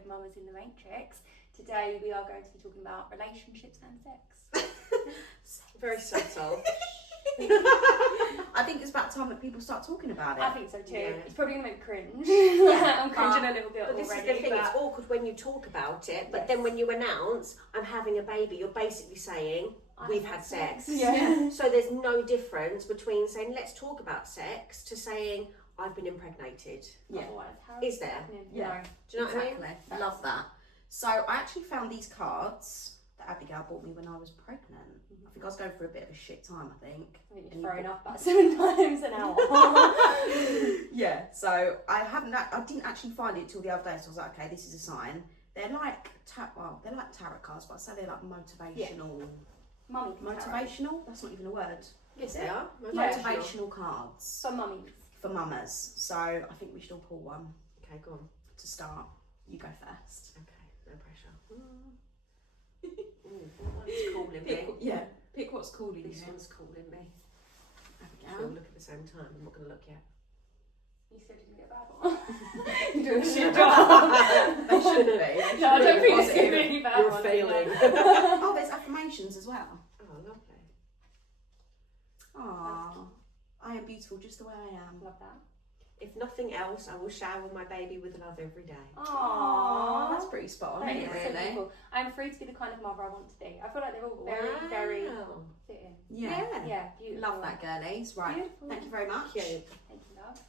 of Mamas in the Matrix. Today we are going to be talking about relationships and sex. Very subtle. I think it's about time that people start talking about it. I think so too. Yeah. It's probably going to make cringe. Yeah, I'm cringing a little bit But already. this is the thing, it's awkward when you talk about it, but then when you announce, I'm having a baby, you're basically saying, we've had sex. Yeah. So there's no difference between saying, let's talk about sex, to saying, I've been impregnated. Yeah. Otherwise, how Is it there? happening? Yeah. No. Do you know what I mean? Exactly. Love that. So I actually found these cards that Abigail bought me when I was pregnant. I think I was going through a bit of a shit time, I think. I think And you're you throwing bought- up about 7 times an hour. Yeah, so I didn't actually find it till the other day, so I was like, okay, this is a sign. They're like tarot cards, but I say they're like motivational. Mummy. Motivational? That's not even a word. Yes, they are. Yeah. Motivational cards For mummies. for mamas. So I think we should all pull one Okay, go on. to start. You go first. Okay, no pressure. It's calling me. Pick what's calling This one's calling me. We'll Abigail. look at the same time. I'm not going to look yet. You said you didn't get a bad one. You're doing a shit job. They shouldn't be. No, I don't think it's Positive. going to be any bad You're one. failing. Oh, there's affirmations as well. Oh, lovely. Aww. I am beautiful just the way I am. Love that. If nothing else, I will shower my baby with love every day. Aww, that's pretty spot on, That isn't is it, so really? beautiful. I'm free to be the kind of mother I want to be. I feel like they're all very Wow. fitting. Yeah. Yeah, beautiful. Love that, girlies. Right. Beautiful. Thank you very much. Cute. Thank you, love.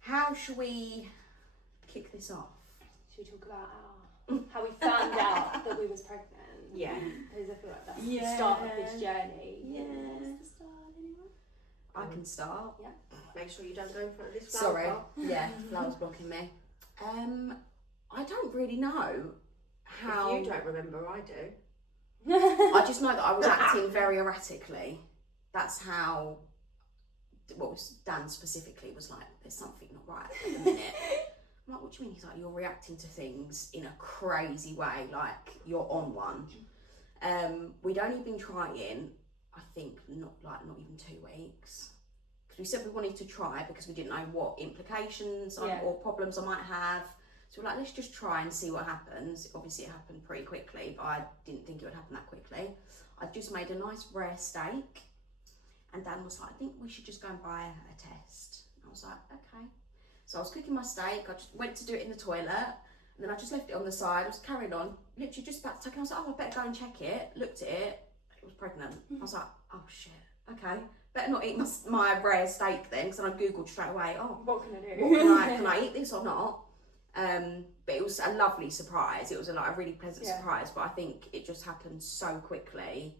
How shall we kick this off? Should we talk about how we found out that we was pregnant? Yeah. Because I feel like that's Yeah. the start of this journey. Yeah. What's the start, anyone? I can start. Make sure you don't go in front of this flower Sorry. pot. Yeah, flowers blocking me. I don't really know how. If you don't remember, I do. I just know that I was acting very erratically. That's how. What was Dan specifically was like, there's something not right at the minute. I'm like, what do you mean? He's like, you're reacting to things in a crazy way, like you're on one. We'd only been trying, I think, not even 2 weeks. Because we said we wanted to try because we didn't know what implications or problems I might have. So we're like, let's just try and see what happens. Obviously it happened pretty quickly, but I didn't think it would happen that quickly. I just made a nice rare steak. And Dan was like, I think we should just go and buy a test. I was like, okay. So I was cooking my steak. I just went to do it in the toilet. And then I just left it on the side. I was carrying on, literally just about to take it. I was like, oh, I better go and check it. Looked at it. It was pregnant. I was like, oh, shit. Okay. Better not eat my rare steak then, because then I Googled straight away, oh, What can I do? can I eat this or not? But it was a lovely surprise. It was a really pleasant surprise, but I think it just happened so quickly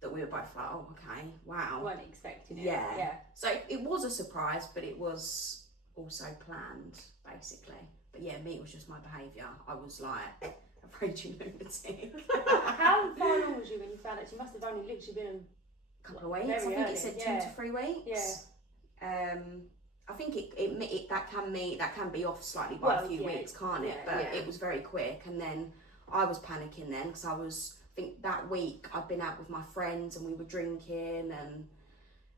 that we were both like, oh, okay, wow. Weren't expecting it. Yeah. So it was a surprise, but it was also planned, basically. But yeah, me, it was just my behaviour. I was like a raging lunatic. How far along was you when you found out? You must have only literally been A couple of weeks. I think it said 2 to 3 weeks. Yeah. I think that can be off slightly by a few weeks, can't it? But it was very quick, and then I was panicking then because I think that week I'd been out with my friends and we were drinking and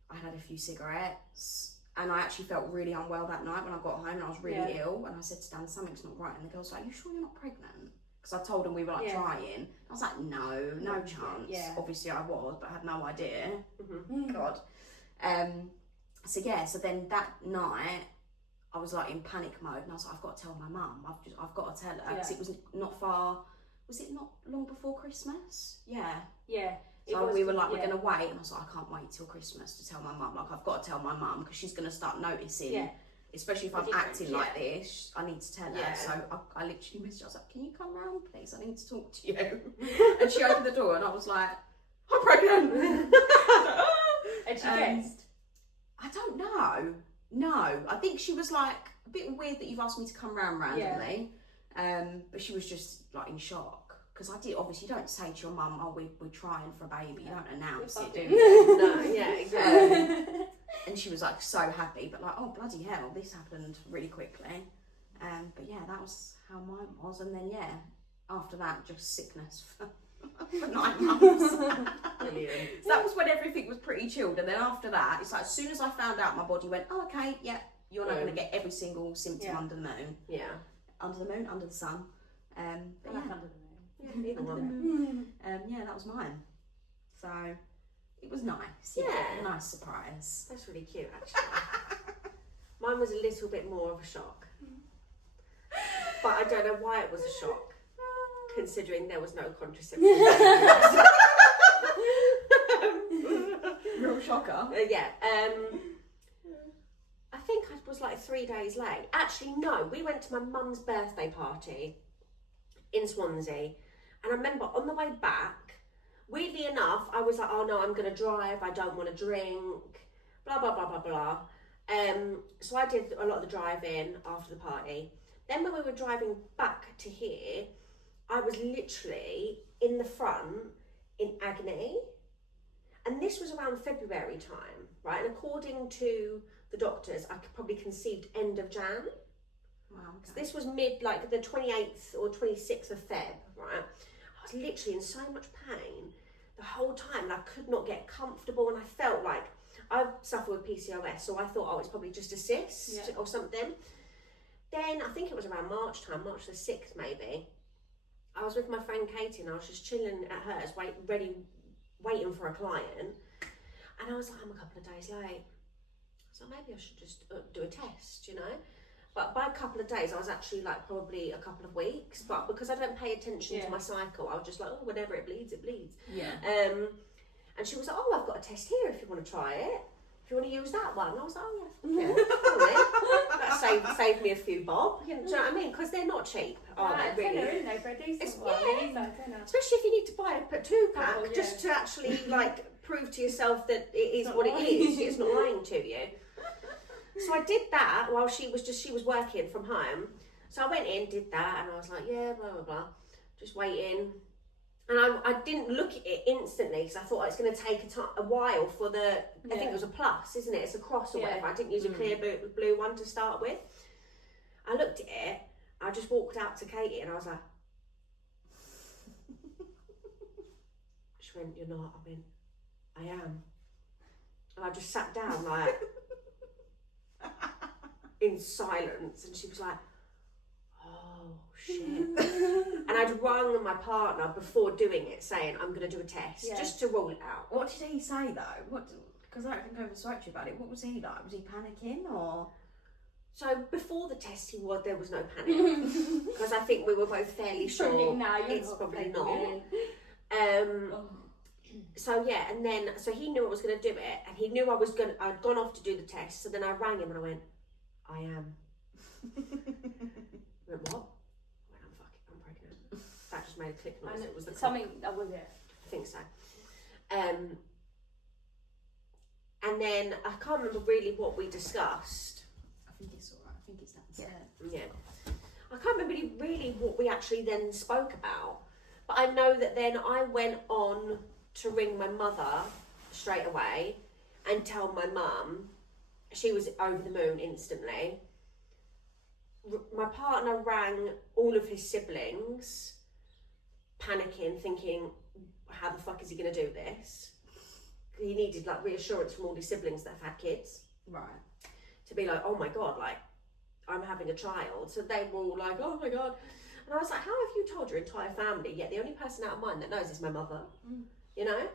I had a few cigarettes and I actually felt really unwell that night when I got home and I was really ill, and I said to Dan, something's not right, and the girl's like, you sure you're not pregnant? Because I told them we were trying. I was like, no chance. Yeah. Obviously I was, but I had no idea. Mm-hmm. God. So then that night I was like in panic mode and I was like, I've got to tell my mum. I've got to tell her because it was not far. Was it not long before Christmas? Yeah. Yeah. So we were like, we're going to wait, and I was like, I can't wait till Christmas to tell my mum. Like, I've got to tell my mum because she's going to start noticing, especially if I'm acting like this. I need to tell her. So I literally messaged her. I was like, can you come round, please? I need to talk to you. And she opened the door, and I was like, I'm pregnant. And she guessed. I don't know. No, I think she was like a bit weird that you've asked me to come round randomly. But she was just like in shock. Because I did, obviously, you don't say to your mum, oh, we're trying for a baby. You don't announce it, do you? No, yeah, exactly. And she was like so happy, but like, oh, bloody hell, this happened really quickly. But yeah, that was how mine was. And then, yeah, after that, just sickness for 9 months. Brilliant. So that was when everything was pretty chilled. And then after that, it's like, as soon as I found out, my body went, oh, okay, yeah, you're not going to get every single symptom under the moon. Yeah. Under the moon, under the sun. But Black yeah, under the moon. Yeah, either one. yeah, that was mine. So it was nice. Yeah. A nice surprise. That's really cute, actually. Mine was a little bit more of a shock. But I don't know why it was a shock, considering there was no contraception. Real shocker. Yeah. I think I was like 3 days late. Actually, no. We went to my mum's birthday party in Swansea, and I remember on the way back, weirdly enough, I was like, "Oh no, I'm going to drive. I don't want to drink." Blah blah blah blah blah. So I did a lot of the driving after the party. Then when we were driving back to here, I was literally in the front in agony. And this was around February time, right? And according to the doctors, I could probably conceived end of Jan. Wow. Okay. So this was mid, like the 28th or 26th of Feb, right? I was literally in so much pain the whole time, and I could not get comfortable, and I felt like I suffer with PCOS, so I thought, oh, it's probably just a cyst or something. Then I think it was around March time, March the 6th maybe. I was with my friend Katie, and I was just chilling at hers, waiting for a client, and I was like, I'm a couple of days late. So maybe I should just do a test, you know. But by a couple of days, I was actually like probably a couple of weeks. But because I don't pay attention to my cycle, I was just like, oh, whenever it bleeds, it bleeds. Yeah. And she was like, oh, I've got a test here if you want to try it. If you want to use that one. And I was like, oh, yeah. That saved me a few bob. You know, do you know what I mean? Because they're not cheap, are they, really? Tenner, isn't it, for a decent It's- one? yeah. It is like tenner. Especially if you need to buy a 2-pack Oh, yeah. just to actually like prove to yourself that it is not what lying. it is. It's not lying to you. So I did that while she was working from home. So I went in, did that, and I was like, yeah, blah blah blah, just waiting. And I didn't look at it instantly because I thought it's going to take a while for the. I think it was a plus, isn't it? It's a cross or whatever. I didn't use a clear blue one to start with. I looked at it. I just walked out to Katie and I was like. She went, "You're not." I went, "I am." And I just sat down like in silence, and she was like, "Oh shit!" And I'd rung my partner before doing it, saying, "I'm going to do a test just to rule it out." What did he say though? Because I don't think I ever spoke to you about it. What was he like? Was he panicking or? So before the test, there was no panic because I think we were both fairly sure it's probably not. So yeah, and then so he knew I was going to do it, and he knew I'd gone off to do the test. So then I rang him and I went, "I am." He went, "What?" I went, I'm pregnant. That just made a click noise. It was the something that was it. I think so. And then I can't remember really what we discussed. I think it's alright. I think it's downstairs. Yeah. I can't remember really what we actually then spoke about. But I know that then I went on to ring my mother straight away and tell my mum. She was over the moon instantly. My partner rang all of his siblings, panicking, thinking, how the fuck is he going to do this? He needed like reassurance from all his siblings that have had kids. Right. To be like, oh my God, like, I'm having a child. So they were all like, oh my God. And I was like, how have you told your entire family? Yet the only person out of mine that knows is my mother, you know?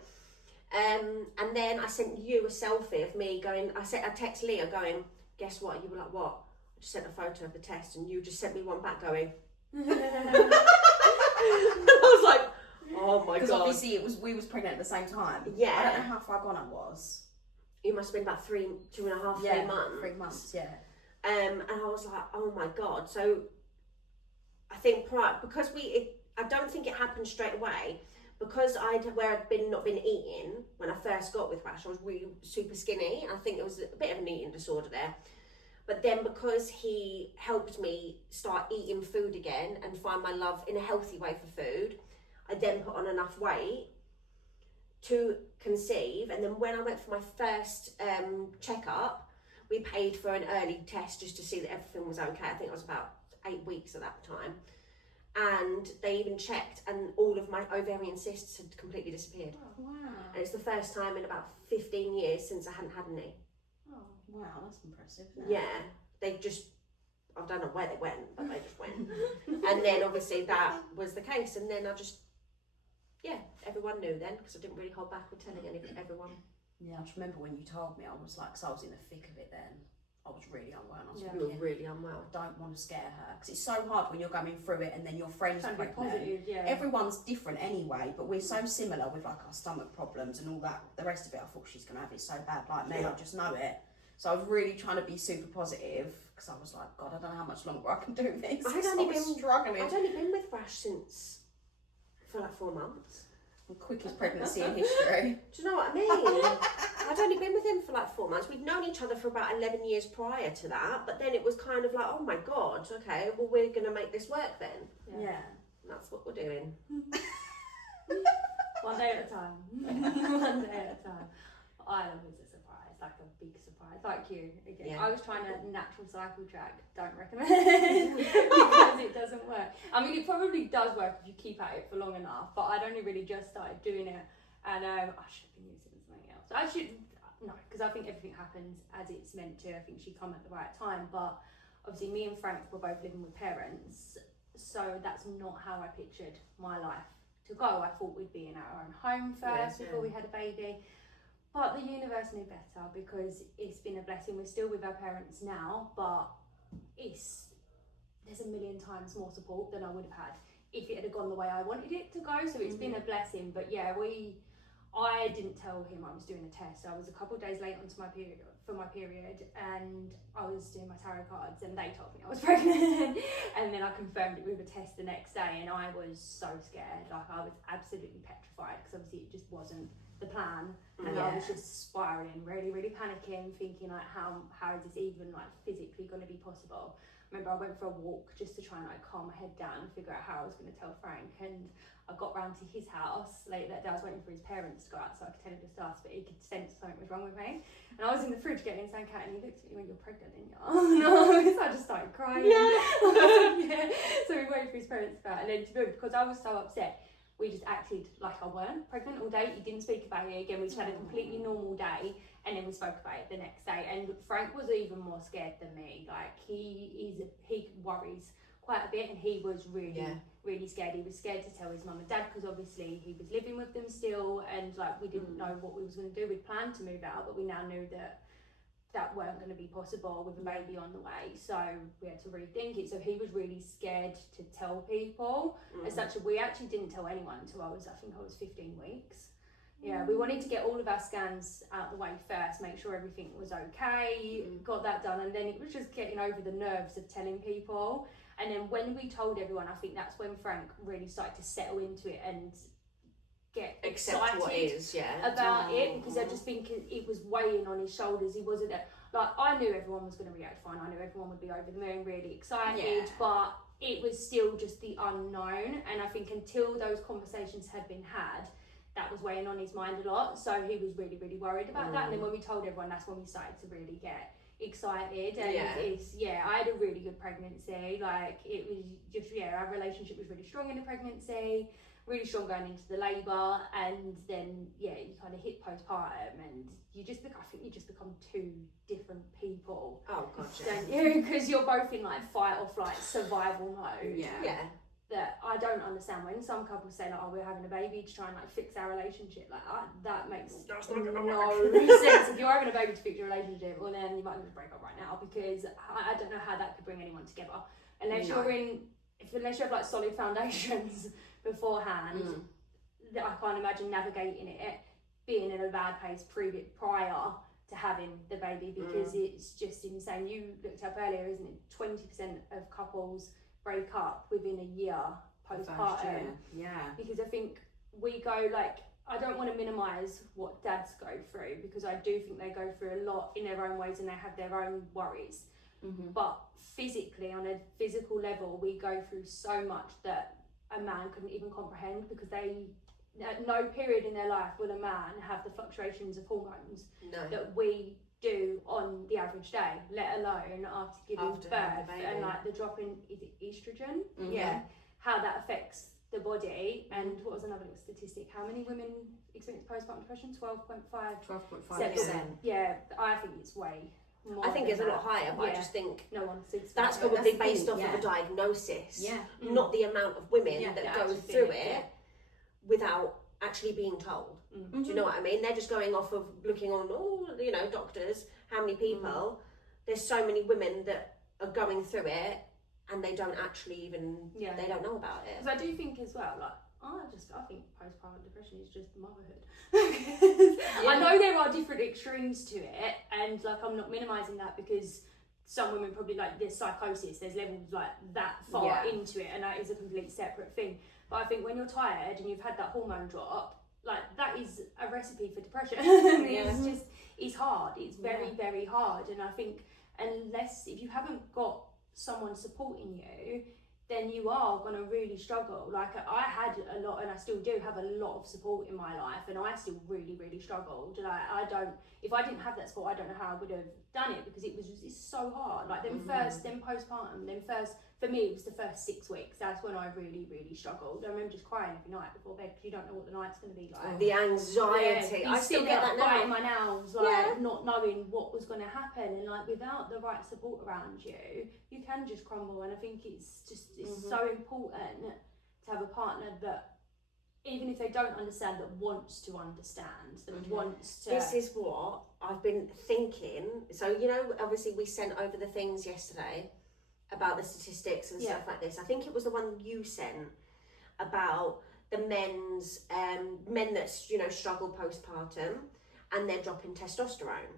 And then I sent you a selfie of me going, I text Leah going, guess what? You were like, what? I just sent a photo of the test and you just sent me one back going. And I was like, oh my God. Because obviously we was pregnant at the same time. Yeah. I don't know how far gone I was. You must have been about 3 months. 3 months. 3 months, yeah. And I was like, oh my God. So I think because I don't think it happened straight away, because I'd not been eating when I first got with Rash. I was really super skinny. I think it was a bit of an eating disorder there. But then because he helped me start eating food again and find my love in a healthy way for food, I then put on enough weight to conceive. And then when I went for my first checkup, we paid for an early test just to see that everything was okay. I think I was about 8 weeks at that time. And they even checked and all of my ovarian cysts had completely disappeared. Oh, wow. And it's the first time in about 15 years since I hadn't had any. Oh, wow, that's impressive. Isn't it? Yeah, they just I don't know where they went, but they just went. And then obviously that was the case, and then I just, everyone knew then, because I didn't really hold back with telling everyone. Yeah, I just remember when you told me, I was like, because I was in the thick of it then. I was really unwell. And I was You thinking, were really unwell. I don't want to scare her, because it's so hard when you're going through it and then your friend's Trying to be pregnant. positive, yeah. Everyone's different anyway, but we're so similar with like our stomach problems and all that. The rest of it, I thought she's gonna have it so bad like me. I just know it. So I was really trying to be super positive, because I was like, God, I don't know how much longer I can do this. I'd I only was been struggling. I'd only been with Rash for like 4 months. The quickest pregnancy in history. Do you know what I mean? I'd only been with him for like 4 months. We'd known each other for about 11 years prior to that, but then it was kind of like, oh my God, okay, well, we're going to make this work then. Yeah. And that's what we're doing. One day at a time. One day at a time. Ireland was a surprise, like a big surprise. Like you, again. Yeah. I was trying a natural cycle track. Don't recommend because it doesn't work. I mean, it probably does work if you keep at it for long enough, but I'd only really just started doing it, and I should have been using something else. Because I think everything happens as it's meant to. I think she come at the right time, but obviously me and Frank were both living with parents, so that's not how I pictured my life to go. I thought we'd be in our own home first before we had a baby. But the universe knew better, because it's been a blessing. We're still with our parents now, but there's a million times more support than I would have had if it had gone the way I wanted it to go. So it's been a blessing. But yeah, I didn't tell him I was doing a test. I was a couple of days late onto my period, and I was doing my tarot cards, and they told me I was pregnant. And then I confirmed it with a test the next day, and I was so scared. Like, I was absolutely petrified, because obviously it just wasn't the plan, and I was just spiraling, really, really panicking, thinking like, how is this even like physically going to be possible? Remember, I went for a walk just to try and like calm my head down and figure out how I was going to tell Frank, and I got round to his house late that day. I was waiting for his parents to go out so I could tell him just us, but he could sense something was wrong with me. And I was in the fridge getting something out, and he looked at me and went, "You're pregnant, didn't you?" No, so I just started crying. Yeah. So we waited for his parents to go out, and then to be honest, because I was so upset, we just acted like I weren't pregnant all day. He didn't speak about it again. We just had a completely normal day, and then we spoke about it the next day. And Frank was even more scared than me. Like, he worries quite a bit, and he was really scared. He was scared to tell his mum and dad, because obviously he was living with them still, and like, we didn't know what we was going to do. We'd planned to move out, but we now knew that weren't going to be possible with a baby on the way, so we had to rethink it. So he was really scared to tell people. As such, we actually didn't tell anyone until I was 15 weeks. Yeah, we wanted to get all of our scans out the way first, make sure everything was okay, got that done, and then it was just getting over the nerves of telling people. And then when we told everyone, I think that's when Frank really started to settle into it and get excited what is, about it, because I just think it was weighing on his shoulders. He wasn't there. Like, I knew everyone was going to react fine. I knew everyone would be over the moon, really excited, but it was still just the unknown. And I think until those conversations had been had, that was weighing on his mind a lot. So he was really, really worried about that. And then when we told everyone, that's when we started to really get excited. And I had a really good pregnancy. Like, it was just, our relationship was really strong in the pregnancy, really strong going into the labour, and then you kind of hit postpartum, and I think you just become two different people. Oh gosh, don't you? Because you're both in like fight or flight survival mode. That I don't understand when some couples say like, "Oh, we're having a baby to try and like fix our relationship." Like, that makes no sense. If you're having a baby to fix your relationship, well then you might as well break up right now, because I don't know how that could bring anyone together unless unless you have like solid foundations beforehand. That I can't imagine navigating it, being in a bad place prior to having the baby, because it's just insane. You looked up earlier, isn't it? 20% of couples break up within a year postpartum. Because I think we go like, I don't want to minimise what dads go through, because I do think they go through a lot in their own ways and they have their own worries. But physically, on a physical level, we go through so much that a man couldn't even comprehend, because at no period in their life will a man have the fluctuations of hormones that we do on the average day, let alone after giving birth, and like the drop in, is it estrogen? How that affects the body. And what was another little statistic? How many women experience postpartum depression? 12.5%. Yeah. Yeah, I think it's way more I think than it's a lot that. higher, but I Yeah. just think No one thinks that's about it. probably That's the based thing, off yeah. of a diagnosis, Yeah. not the amount of women Yeah, that that go actually through feel it it, without actually being told. Do you know what I mean? They're just going off of looking on, doctors, how many people. There's so many women that are going through it and they don't actually even, they don't know about it. Because I do think as well, like, I think postpartum depression is just motherhood. I know there are different extremes to it, and like I'm not minimising that, because some women probably, like, there's psychosis, there's levels like that far into it, and that is a complete separate thing. But I think when you're tired and you've had that hormone drop, like, that is a recipe for depression. It's hard. It's very, very hard. And I think if you haven't got someone supporting you, then you are going to really struggle. Like, I had a lot, and I still do have a lot of support in my life, and I still really, really struggled. Like, if I didn't have that support, I don't know how I would have done it, because it's so hard. Like, then postpartum, for me, it was the first 6 weeks. That's when I really, really struggled. I remember just crying every night before bed, because you don't know what the night's going to be like. The anxiety. I still get that now. Biting my nails, like, not knowing what was going to happen, and like, without the right support around you, you can just crumble. And I think it's so important to have a partner that, even if they don't understand, that wants to understand, that wants to. This is what I've been thinking. So, obviously we sent over the things yesterday about the statistics and stuff like this. I think it was the one you sent about the men that struggle postpartum and they're dropping testosterone.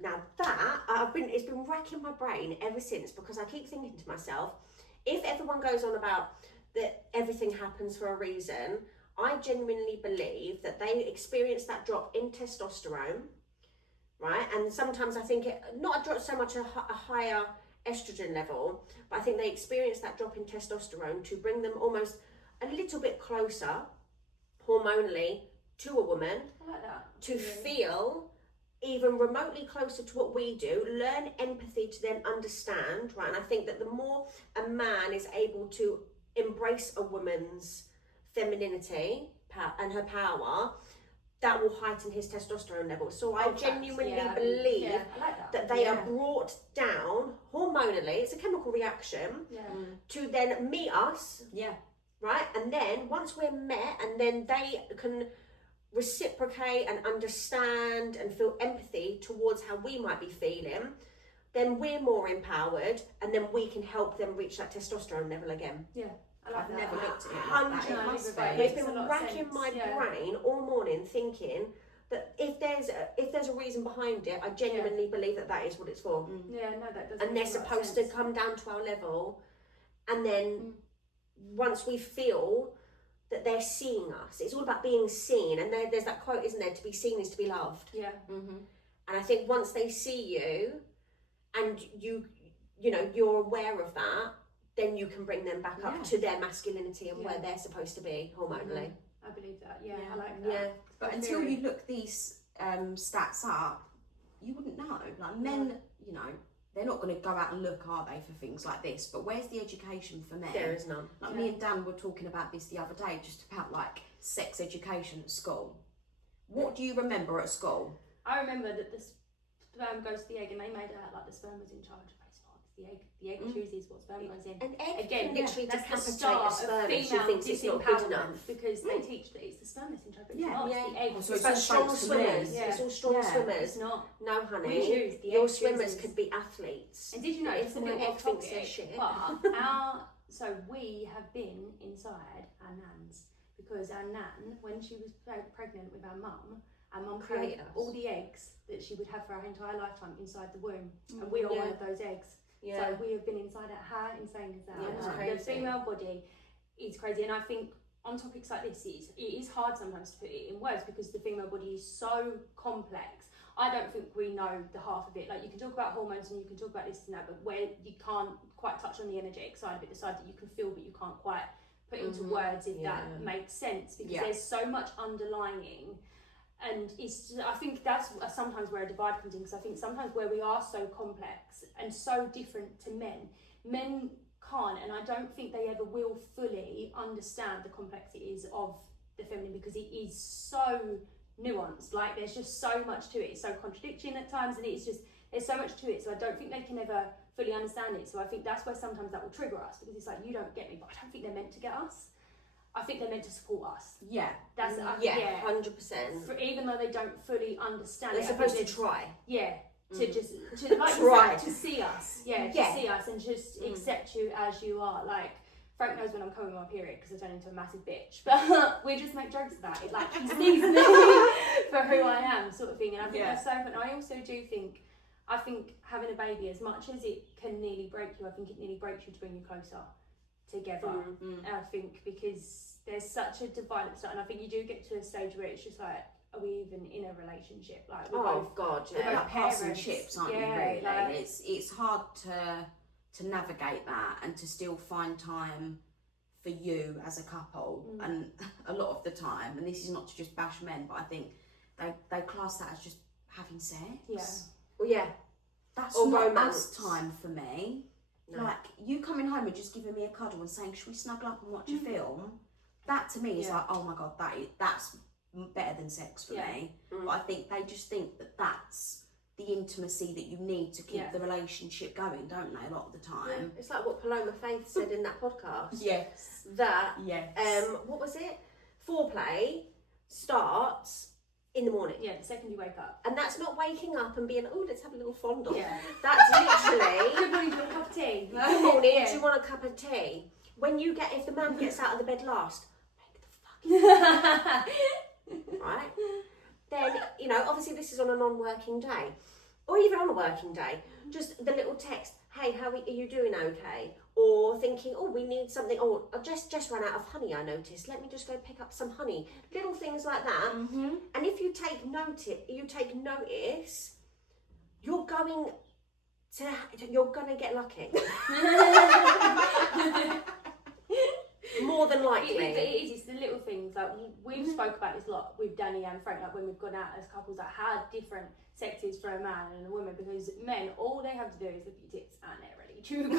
Now that it's been racking my brain ever since, because I keep thinking to myself, if everyone goes on about that everything happens for a reason, I genuinely believe that they experience that drop in testosterone, right? And sometimes I think not a drop so much a higher estrogen level, but I think they experience that drop in testosterone to bring them almost a little bit closer hormonally to a woman. I like that. To feel even remotely closer to what we do, learn empathy to then understand, right? And I think that the more a man is able to embrace a woman's femininity and her power, that will heighten his testosterone level. So I genuinely believe that they are brought down hormonally. It's a chemical reaction to then meet us, right? And then once we're met, and then they can reciprocate and understand and feel empathy towards how we might be feeling, then we're more empowered, and then we can help them reach that testosterone level again. I've never looked at it like that. It must be. It's been racking my brain all morning thinking that if there's a reason behind it, I genuinely believe that is what it's for. That does. And they're supposed to come down to our level, and then once we feel that they're seeing us, it's all about being seen. And there's that quote, isn't there? To be seen is to be loved. And I think once they see you, and you're aware of that, then you can bring them back up to their masculinity and where they're supposed to be hormonally. I believe that. I like that. But until you look these stats up, you wouldn't know. Like, men, they're not going to go out and look, are they, for things like this? But where's the education for men? There is none. Like, me and Dan were talking about this the other day, just about like sex education at school. What do you remember at school? I remember that the sperm goes to the egg, and they made it out like the sperm was in charge of the egg chooses what sperm goes in. An egg Again, can literally that's the decapitate start a sperm of if she female thinks it's not good disempowerment, enough. because they teach that it's the sperm that's in charge, but it's not. It's the egg. So It's like strong thanks to swimmers. me. It's all strong swimmers. It's not. No, We honey. choose. The Your egg swimmers chooses. could be athletes. And did you know, if it's a the little egg off thinks they're topic, shit. so we have been inside our nans, because our nan, when she was pregnant with our mum carried all the eggs that she would have for her entire lifetime inside the womb, and we are one of those eggs. So we have been inside it. How insane is that? The female body is crazy, and I think on topics like this, it is hard sometimes to put it in words, because the female body is so complex. I don't think we know the half of it. Like, you can talk about hormones and you can talk about this and that, but where you can't quite touch on the energetic side of it, the side that you can feel but you can't quite put into words, if that makes sense, because there's so much underlying. And I think that's sometimes where a divide comes in, because I think sometimes where we are so complex and so different to men can't, and I don't think they ever will fully understand the complexities of the feminine, because it is so nuanced. Like, there's just so much to it. It's so contradicting at times, and it's just, there's so much to it. So I don't think they can ever fully understand it. So I think that's where sometimes that will trigger us, because it's like, you don't get me, but I don't think they're meant to get us. I think they're meant to support us. Yeah. That's 100%. Even though they don't fully understand They're it. supposed to try. Yeah. To just to like Try. to see us. Yeah. To see us and just accept you as you are. Like, Frank knows when I'm coming on my period because I turn into a massive bitch, but we just make jokes about it. Like, he sees me for who I am, sort of thing. And I think that's so important. I also do think, having a baby, as much as it can nearly break you, I think it nearly breaks you to bring you closer together. And I think because there's such a divide at the start, and I think you do get to a stage where it's just like, are we even in a relationship? Like, we're both, God, we're both Like passing parents. ships, aren't you, Yeah, really? like- It's hard to navigate that and to still find time for you as a couple. And a lot of the time, and this is not to just bash men, but I think they class that as just having sex. Yeah. Well, yeah. That's Or not romance. us time for me. No. Like, you coming home and just giving me a cuddle and saying, should we snuggle up and watch a film? That to me is like, oh my God, that's better than sex for me. But I think they just think that that's the intimacy that you need to keep the relationship going, don't they, a lot of the time? It's like what Paloma Faith said in that podcast. Yes. That, Yes. what was it? Foreplay starts in the morning. Yeah, the second you wake up. And that's not waking up and being, oh, let's have a little fondle. Yeah. That's literally, Good morning, do you want a cup of tea? good morning, Yeah. do you want a cup of tea? If the man gets out of the bed last, make the fucking right? Then, obviously this is on a non-working day. Or even on a working day. Just the little text, hey, how are you doing, okay? Or thinking, oh, we need something, or I just ran out of honey, I noticed. Let me just go pick up some honey. Little things like that. And if you take notice, you're going to get lucky. More than likely. It's the little things. Like, we've spoke about this a lot with Danny and Frank, like when we've gone out as couples, like how different sex is for a man and a woman, because men, all they have to do is look at your tits and they're ready to go.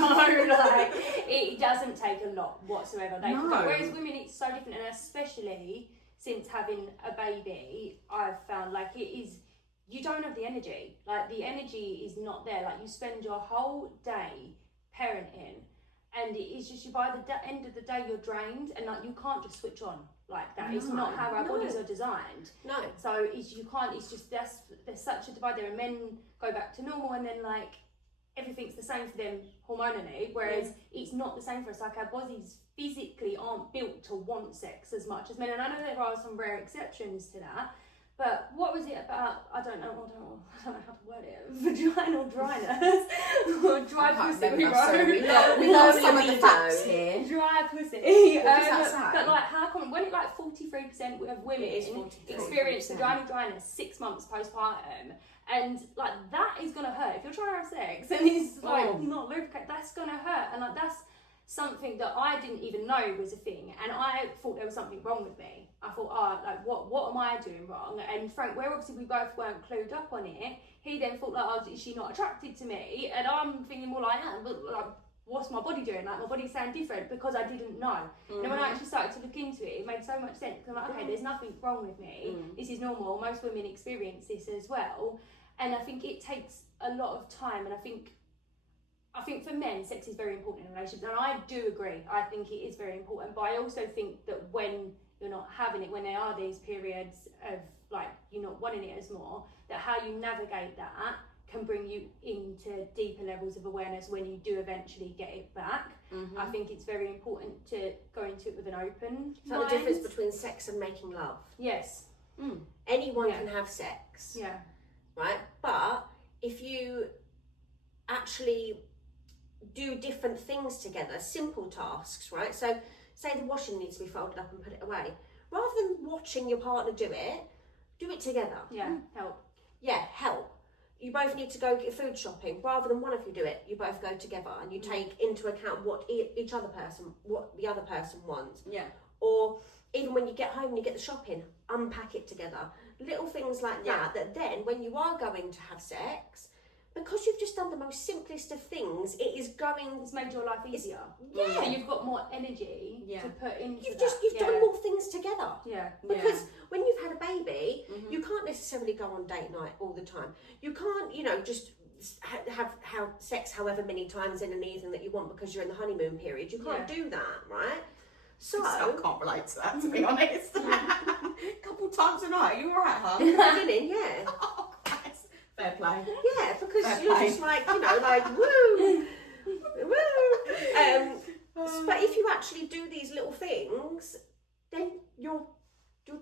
Like, it doesn't take a lot whatsoever. They can go. Whereas women, it's so different, and especially since having a baby, I've found like it is, you don't have the energy. Like, the energy is not there. Like, you spend your whole day parenting, and it is just, by the end of the day, you're drained, and like, you can't just switch on like that. It's not how our bodies are designed. No. So you can't. It's just there's such a divide there, and men go back to normal, and then like everything's the same for them hormonally, whereas it's not the same for us. Like, our bodies physically aren't built to want sex as much as men, and I know there are some rare exceptions to that. But what was it about? I don't know how to word it. Vaginal dryness or dry pussy. We know some of the facts here. Dry pussy. What does that say? But like, how come when it like 43% of women experience vaginal dryness 6 months postpartum, and like that is gonna hurt if you're trying to have sex and it's like not lubricated. That's gonna hurt, and like that's something that I didn't even know was a thing, and I thought there was something wrong with me. I thought, like, what am I doing wrong? And Frank, where obviously we both weren't clued up on it, he then thought, like, is she not attracted to me? And I'm thinking, well, I am, but like, what's my body doing? Like, my body's sound different because I didn't know. And then when I actually started to look into it, it made so much sense. Because I'm like, okay, there's nothing wrong with me. This is normal. Most women experience this as well. And I think it takes a lot of time, and I think for men, sex is very important in relationships, and I do agree. I think it is very important, but I also think that when you're not having it, when there are these periods of like you're not wanting it as more, that how you navigate that can bring you into deeper levels of awareness when you do eventually get it back. I think it's very important to go into it with an open It's like mind. the difference between sex and making love. Yes. Anyone can have sex. Yeah. Right? But if you actually do different things together, simple tasks, right? So say the washing needs to be folded up and put it away. Rather than watching your partner do it together. Yeah. Help. Yeah, help. You both need to go get food shopping. Rather than one of you do it, you both go together and you take into account what what the other person wants. Yeah. Or even when you get home and you get the shopping, unpack it together. Little things like that, that then when you are going to have sex, because you've just done the most simplest of things, it's made your life easier. Yeah. So you've got more energy to put into You've done more things together. Yeah. Because when you've had a baby, you can't necessarily go on date night all the time. You can't, just have sex however many times in an evening that you want because you're in the honeymoon period. You can't do that, right? So I can't relate to that, to be honest. A couple times a night, you alright, huh? in the beginning, yeah. Oh, Christ. Fair play. Yeah, because Fair you're play. just like, you know, like, woo, woo. But if you actually do these little things, then you're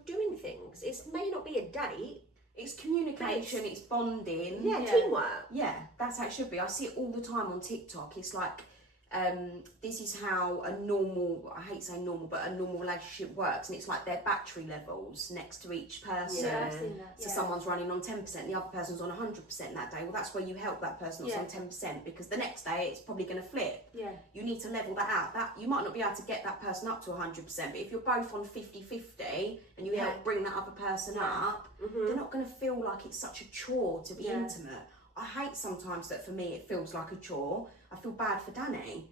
doing things. It may not be a date. It's communication, it's bonding. Yeah, Yeah. teamwork. Yeah, that's how it should be. I see it all the time on TikTok. It's like, this is how a normal, I hate saying normal, but a normal relationship works. And it's like their battery levels next to each person. Yeah, I've seen that. So Yeah. someone's running on 10%, the other person's on 100% that day. Well, that's where you help that person that's Yeah. on 10%, because the next day it's probably going to flip. Yeah. You need to level that out. That you might not be able to get that person up to 100%, but if you're both on 50-50 and you Yeah. help bring that other person up, they're not going to feel like it's such a chore to be Yeah. intimate. I hate sometimes that for me it feels like a chore. I feel bad for Danny.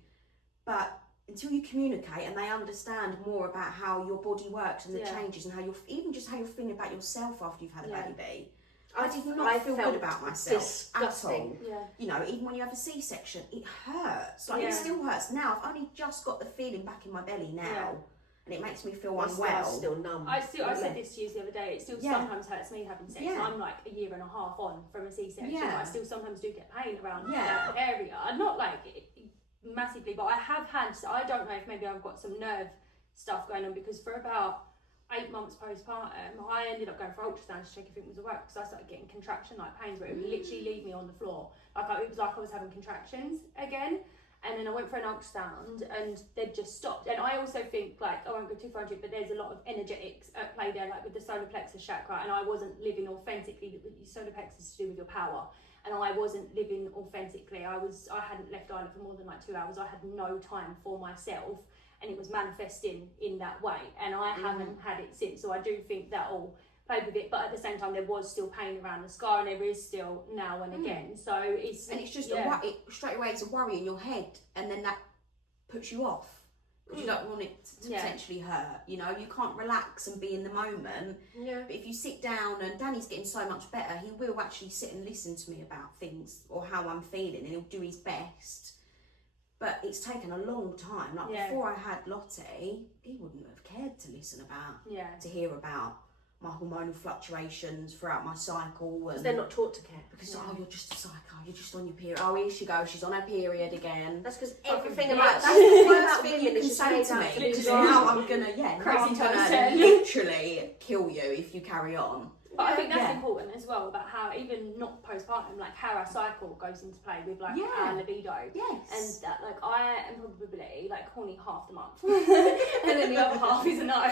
But until you communicate and they understand more about how your body works and the Yeah. changes and how you're, even just how you're feeling about yourself after you've had a Yeah. baby. I did not feel felt good about myself disgusting. at all. Yeah. You know, even when you have a C-section, it hurts. Like, it Yeah. still hurts now. I've only just got the feeling back in my belly now. Yeah. And it makes me feel My unwell. scar's still numb. I said this to you the other day. It still Yeah. sometimes hurts me having sex. Yeah. I'm like a year and a half on from a C-section. Yeah. I still sometimes do get pain around Yeah. that area. Not like massively, but I have had. So I don't know if maybe I've got some nerve stuff going on, because for about 8 months postpartum, I ended up going for ultrasound to check if it was work, because I started getting contraction like pains where it would literally leave me on the floor. It was like I was having contractions again. And then I went for an ultrasound and they'd just stopped. And I also think, like, I won't go too far into it, but there's a lot of energetics at play there, like with the solar plexus chakra. And I wasn't living authentically. The solar plexus is to do with your power. And I wasn't living authentically. I hadn't left Ireland for more than like 2 hours. I had no time for myself. And it was manifesting in that way. And I haven't had it since. So I do think that all played with it, but at the same time there was still pain around the scar, and there is still now and again. So it's just yeah. straight away it's a worry in your head, and then that puts you off because you don't want it to Yeah. potentially hurt. You know, you can't relax and be in the moment. Yeah. But if you sit down, and Danny's getting so much better, he will actually sit and listen to me about things or how I'm feeling, and he'll do his best. But it's taken a long time. Like Yeah. before I had Lottie, he wouldn't have cared to listen about, Yeah. to hear about my hormonal fluctuations throughout my cycle. Because they're not taught to care. Because, oh, you're just a psycho, you're just on your period. Oh, here she goes, she's on her period again. That's because everything Yeah, about That's the worst about thing women you is can just say made to out me. to Because literally- now I'm gonna, Crazy I'm gonna person. literally kill you if you carry on. But I think that's Yeah. important as well, about how even not postpartum, like how our cycle goes into play with like Yeah. our libido. Yes. And that, like, I am probably like horny half the month, and then the other half is a no.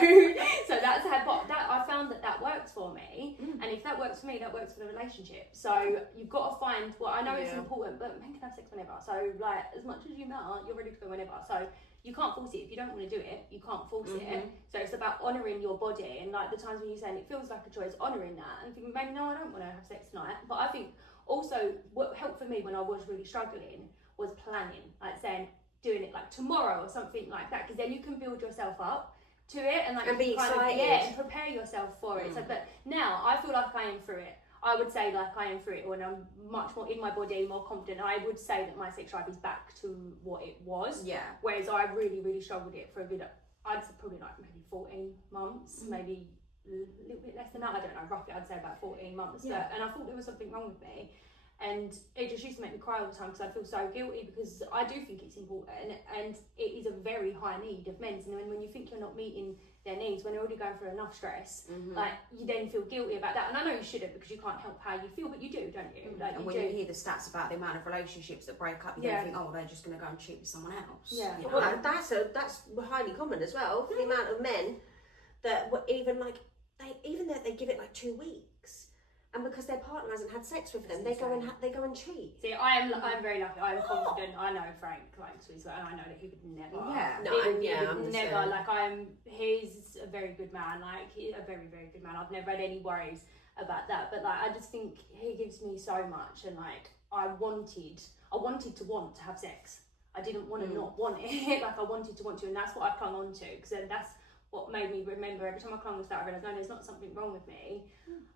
So that's how. But that I found that works for me, and if that works for me, that works for the relationship. So you've got to find. Well, I know it's Yeah. important, but men can have sex whenever. So like, as much as you matter, you're ready to go whenever. So you can't force it. If you don't want to do it, you can't force it. So it's about honouring your body, and like the times when you're saying it feels like a choice, honouring that and thinking maybe no, I don't want to have sex tonight. But I think also what helped for me when I was really struggling was planning, like saying doing it like tomorrow or something like that, because then you can build yourself up to it and like And be you kind of, excited. and prepare yourself for it. So, but now I feel like I am through it. I would say like I am through it when I'm much more in my body, more confident. I would say that my sex drive is back to what it was. Yeah. Whereas I really, really struggled it for a good, I'd say probably like maybe 14 months, maybe a little bit less than that. I don't know, roughly I'd say about 14 months. Yeah. But, and I thought there was something wrong with me. And it just used to make me cry all the time because I feel so guilty, because I do think it's important and it is a very high need of men's. And when you think you're not meeting their needs, when they're already going through enough stress, like you then feel guilty about that. And I know you shouldn't, because you can't help how you feel, but you do, don't you? Like And you when do. you hear the stats about the amount of relationships that break up, you Yeah. don't think, oh, they're just going to go and cheat with someone else. Yeah. You know? Well, that's highly common as well. The amount of men that were even like they give it like 2 weeks, and because their partner hasn't had sex with them, they go and cheat. See, I'm very lucky. I'm confident. I know Frank likes me as well, and I know that he would never. Yeah. No, he would I'm never. Like he's a very good man. Like he's a very, very good man. I've never had any worries about that. But like, I just think he gives me so much, and like I wanted to want to have sex. I didn't want to not want it. Like I wanted to want to, and that's what I clung on to, because then that's what made me remember every time I clung to that, I realised, no, there's not something wrong with me.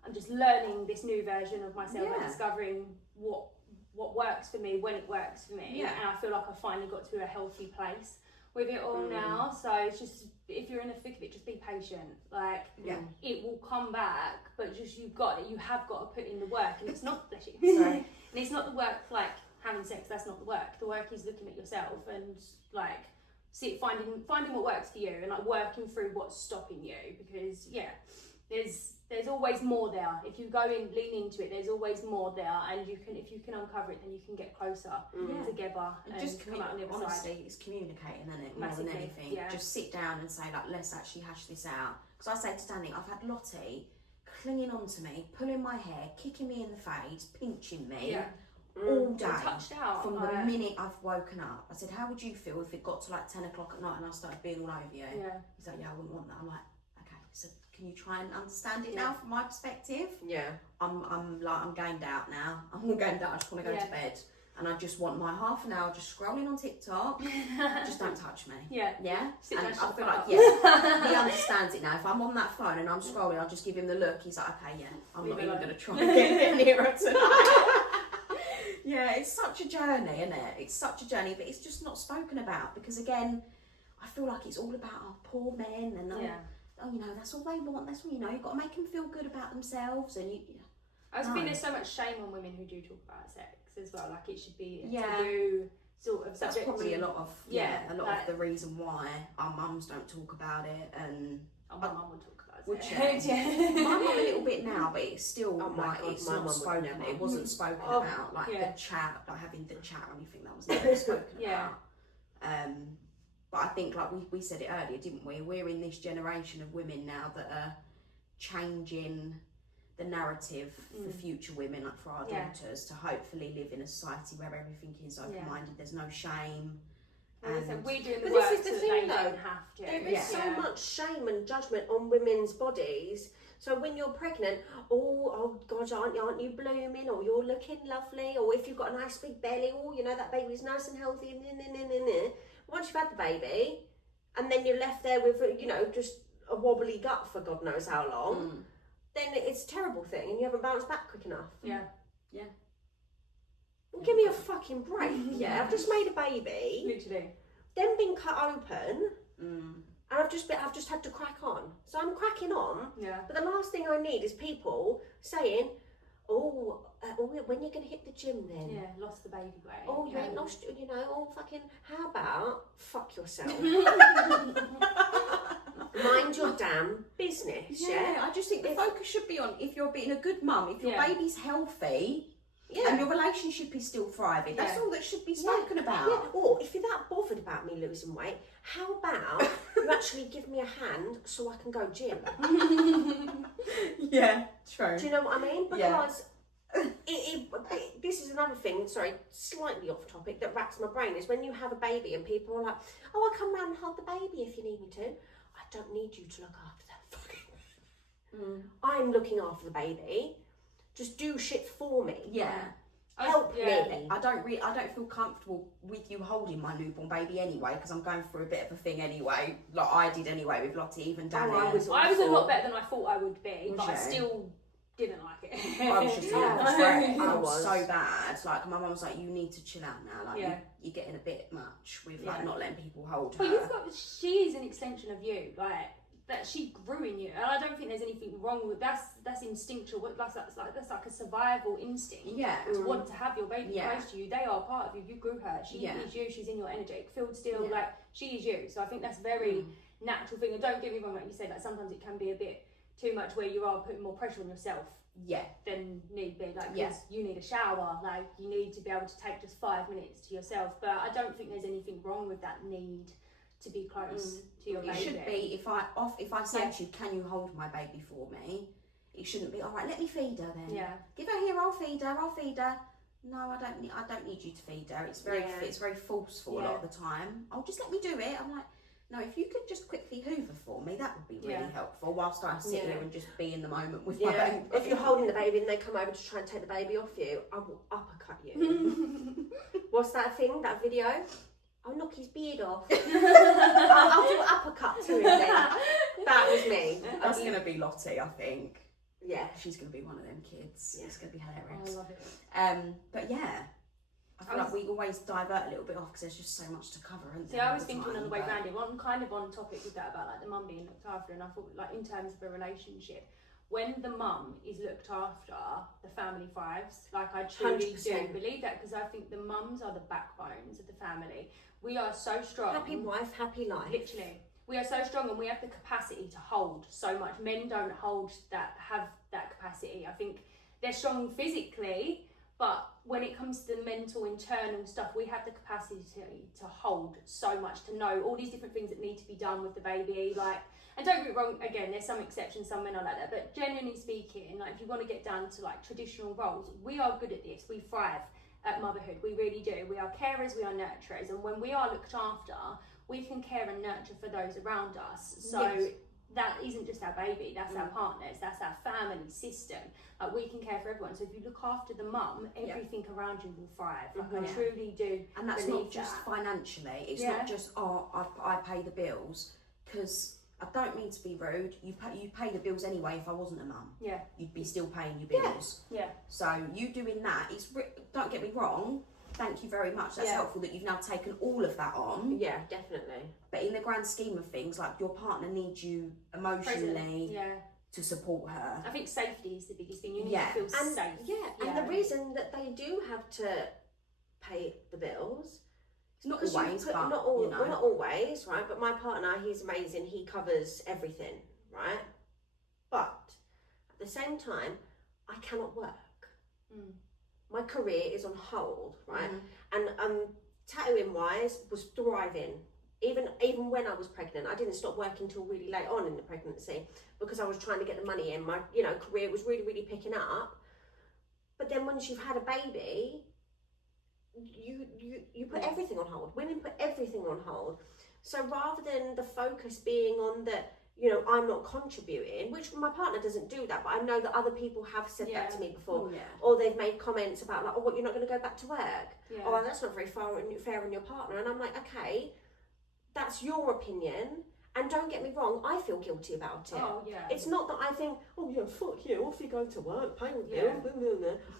I'm just learning this new version of myself and Yeah. discovering what what works for me when it works for me. Yeah. And I feel like I finally got to a healthy place with it all now. So it's just, if you're in the thick of it, just be patient. Like, Yeah. it will come back, but just you have got to put in the work, and it's not bless you. Sorry. And it's not the work like having sex. That's not the work. The work is looking at yourself and like finding what works for you, and like working through what's stopping you. Because there's always more there. If you go in, lean into it, there's always more there, and if you can uncover it, then you can get closer together and just come out on the other honestly, side. it's communicating, isn't it? More Massively, than anything. yeah. Just sit down and say, like, let's actually hash this out. Because I say to Danny, I've had Lottie clinging on to me, pulling my hair, kicking me in the face, pinching me all day. Touched out From the minute I've woken up. I said, how would you feel if it got to like 10 o'clock at night and I started being all over you? Yeah. He's like, yeah, I wouldn't want that. I'm like, okay, so can you try and understand it now from my perspective? Yeah. I'm gamed out now. I'm all gamed out. I just want to go to bed, and I just want my half an hour just scrolling on TikTok. Just don't touch me. Yeah. Sit And down, I shut feel the like fuck he understands it now. If I'm on that phone and I'm scrolling, I'll just give him the look. He's like, okay, yeah, I'm not Leave it even alone. going to try and get a bit nearer tonight. Yeah, it's such a journey, isn't it? It's such a journey, but it's just not spoken about because again, I feel like it's all about our poor men and oh, you know, that's all they want. That's all, you know, you've got to make them feel good about themselves. And I also think there's so much shame on women who do talk about sex as well. Like it should be a Yeah. taboo sort of that's subject. probably a lot of like, of the reason why our mums don't talk about it. And my mum would talk about would sex. you? My mum a little bit now, but it's still Oh my like God, it's my not mum would spoken. never. It wasn't spoken about like the chat, like having the chat or anything. That was never spoken about. But I think, like we said it earlier, didn't we? We're in this generation of women now that are changing the narrative for future women, like for our daughters, to hopefully live in a society where everything is open-minded. There's no shame. And we're doing the But work this is the so that thing, they though. don't have to. There is so much shame and judgment on women's bodies. So when you're pregnant, oh God, aren't you blooming? Or you're looking lovely? Or if you've got a nice big belly, you know that baby's nice and healthy. Once you've had the baby, and then you're left there with, you know, just a wobbly gut for God knows how long, then it's a terrible thing, and you haven't bounced back quick enough. Yeah. Well, give me a fucking break. I've just made a baby, Literally. then been cut open. And I've just had to crack on. So I'm cracking on. Yeah. But the last thing I need is people saying, when you're going to hit the gym then? Yeah, lost the baby weight. Oh, you ain't lost, you know, fucking, how about fuck yourself? Mind your damn business, yeah? I just think the focus should be on if you're being a good mum, if your baby's healthy, and your relationship is still thriving. That's all that should be spoken about. Yeah. Or if you're that bothered about me losing weight, how about you actually give me a hand so I can go gym? Yeah, true. Do you know what I mean? Because this is another thing, sorry, slightly off topic, that racks my brain, is when you have a baby and people are like, oh, I'll come round and hold the baby if you need me to. I don't need you to look after that fucking I'm looking after the baby. Just do shit for me. Yeah. Help me. I don't feel comfortable with you holding my newborn baby anyway, because I'm going through a bit of a thing anyway, like I did anyway with Lottie, even Danny. I was a lot better than I thought I would be, but I you? still didn't like it. I was just I was so bad. Like my mum was like, you need to chill out now. Like you're getting a bit much with like not letting people hold her. But she is an extension of you, like that she grew in you, and I don't think there's anything wrong with that's instinctual. That's like a survival instinct. Yeah. To want to have your baby close to you. They are part of you. You grew her. She is you. She's in your energetic field still. Like she is you. So I think that's a very natural thing. And don't get me wrong, like you said, like sometimes it can be a bit too much where you are putting more pressure on yourself. Than need be. Like you need a shower. Like you need to be able to take just 5 minutes to yourself. But I don't think there's anything wrong with that need to be close to your baby. It should be if I say to you, can you hold my baby for me? It shouldn't be, all right, let me feed her then. Yeah. Give her here, I'll feed her. No, I don't need you to feed her. It's very forceful a lot of the time. Oh, just let me do it. I'm like, no, if you could just quickly hoover for me, that would be really helpful whilst I sit here and just be in the moment with my baby. If you're holding the baby and they come over to try and take the baby off you, I will uppercut you. What's that thing, that video? I'll knock his beard off. I'll do an uppercut to him then. That was me. That's going to be Lottie, I think. Yeah. She's going to be one of them kids. It's going to be hilarious. I love it. But yeah, I feel like we always divert a little bit off because there's just so much to cover, isn't See, there? I was thinking on the way round it, well, I'm kind of on topic with that about like the mum being looked after, and I thought like in terms of a relationship, when the mum is looked after, the family thrives. Like I truly 100%. do believe that, because I think the mums are the backbones of the family. We are so strong. Happy wife, happy life. Literally. We are so strong, and we have the capacity to hold so much. Men don't have that capacity. I think they're strong physically, but when it comes to the mental, internal stuff, we have the capacity to hold so much, to know all these different things that need to be done with the baby. Like, and don't get me wrong, again, there's some exceptions, some men are like that, but genuinely speaking, like if you want to get down to like traditional roles, we are good at this. We thrive at motherhood. We really do. We are carers, we are nurturers, and when we are looked after, we can care and nurture for those around us. So Yes. that isn't just our baby, that's our partners, that's our family system. Like we can care for everyone. So if you look after the mum, everything around you will thrive. Like I truly do. And that's believe not just that. financially. It's not just I pay the bills, because I don't mean to be rude. You pay the bills anyway. If I wasn't a mum, you'd be still paying your bills. Yeah. So you doing that is, don't get me wrong. Thank you very much. That's helpful that you've now taken all of that on. Yeah, definitely. But in the grand scheme of things, like your partner needs you emotionally to support her. I think safety is the biggest thing. You need to feel and, safe. And the reason that they do have to pay the bills, Not because always, but not always, right? But my partner, he's amazing. He covers everything, right? But at the same time, I cannot work. My career is on hold, right? And tattooing wise was thriving. Even when I was pregnant, I didn't stop working till really late on in the pregnancy because I was trying to get the money in. My career was really, really picking up. But then once you've had a baby, you put everything on hold. Women put everything on hold. So rather than the focus being on the, I'm not contributing, which my partner doesn't do that, but I know that other people have said that to me before. Or they've made comments about like, oh, what, you're not going to go back to work? Oh, that's not very fair on your partner. And I'm like, okay, that's your opinion. And don't get me wrong, I feel guilty about it. Oh, yeah. It's not that I think, oh yeah, fuck you, off you go to work, pay with you.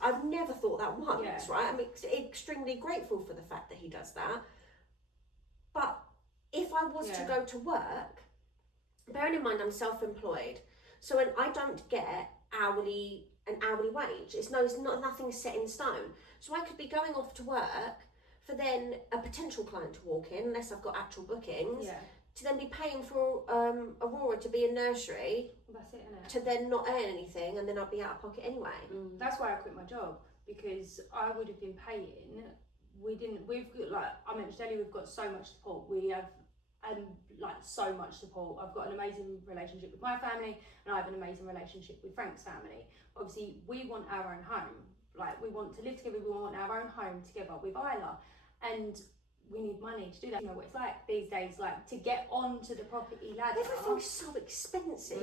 I've never thought that once, right? I'm extremely grateful for the fact that he does that. But if I was to go to work, bearing in mind I'm self-employed, so when I don't get an hourly wage, it's nothing set in stone. So I could be going off to work for then a potential client to walk in, unless I've got actual bookings, to then be paying for Aurora to be in nursery, that's it, innit? to then not earn anything, and then I'd be out of pocket anyway. That's why I quit my job, because I would have been paying. We've got, like I mentioned earlier, we've got so much support. We have so much support. I've got an amazing relationship with my family, and I have an amazing relationship with Frank's family. Obviously, we want our own home. Like, we want to live together, we want our own home together with Isla, and we need money to do that. You know what it's like these days, like to get onto the property ladder. Everything's so expensive.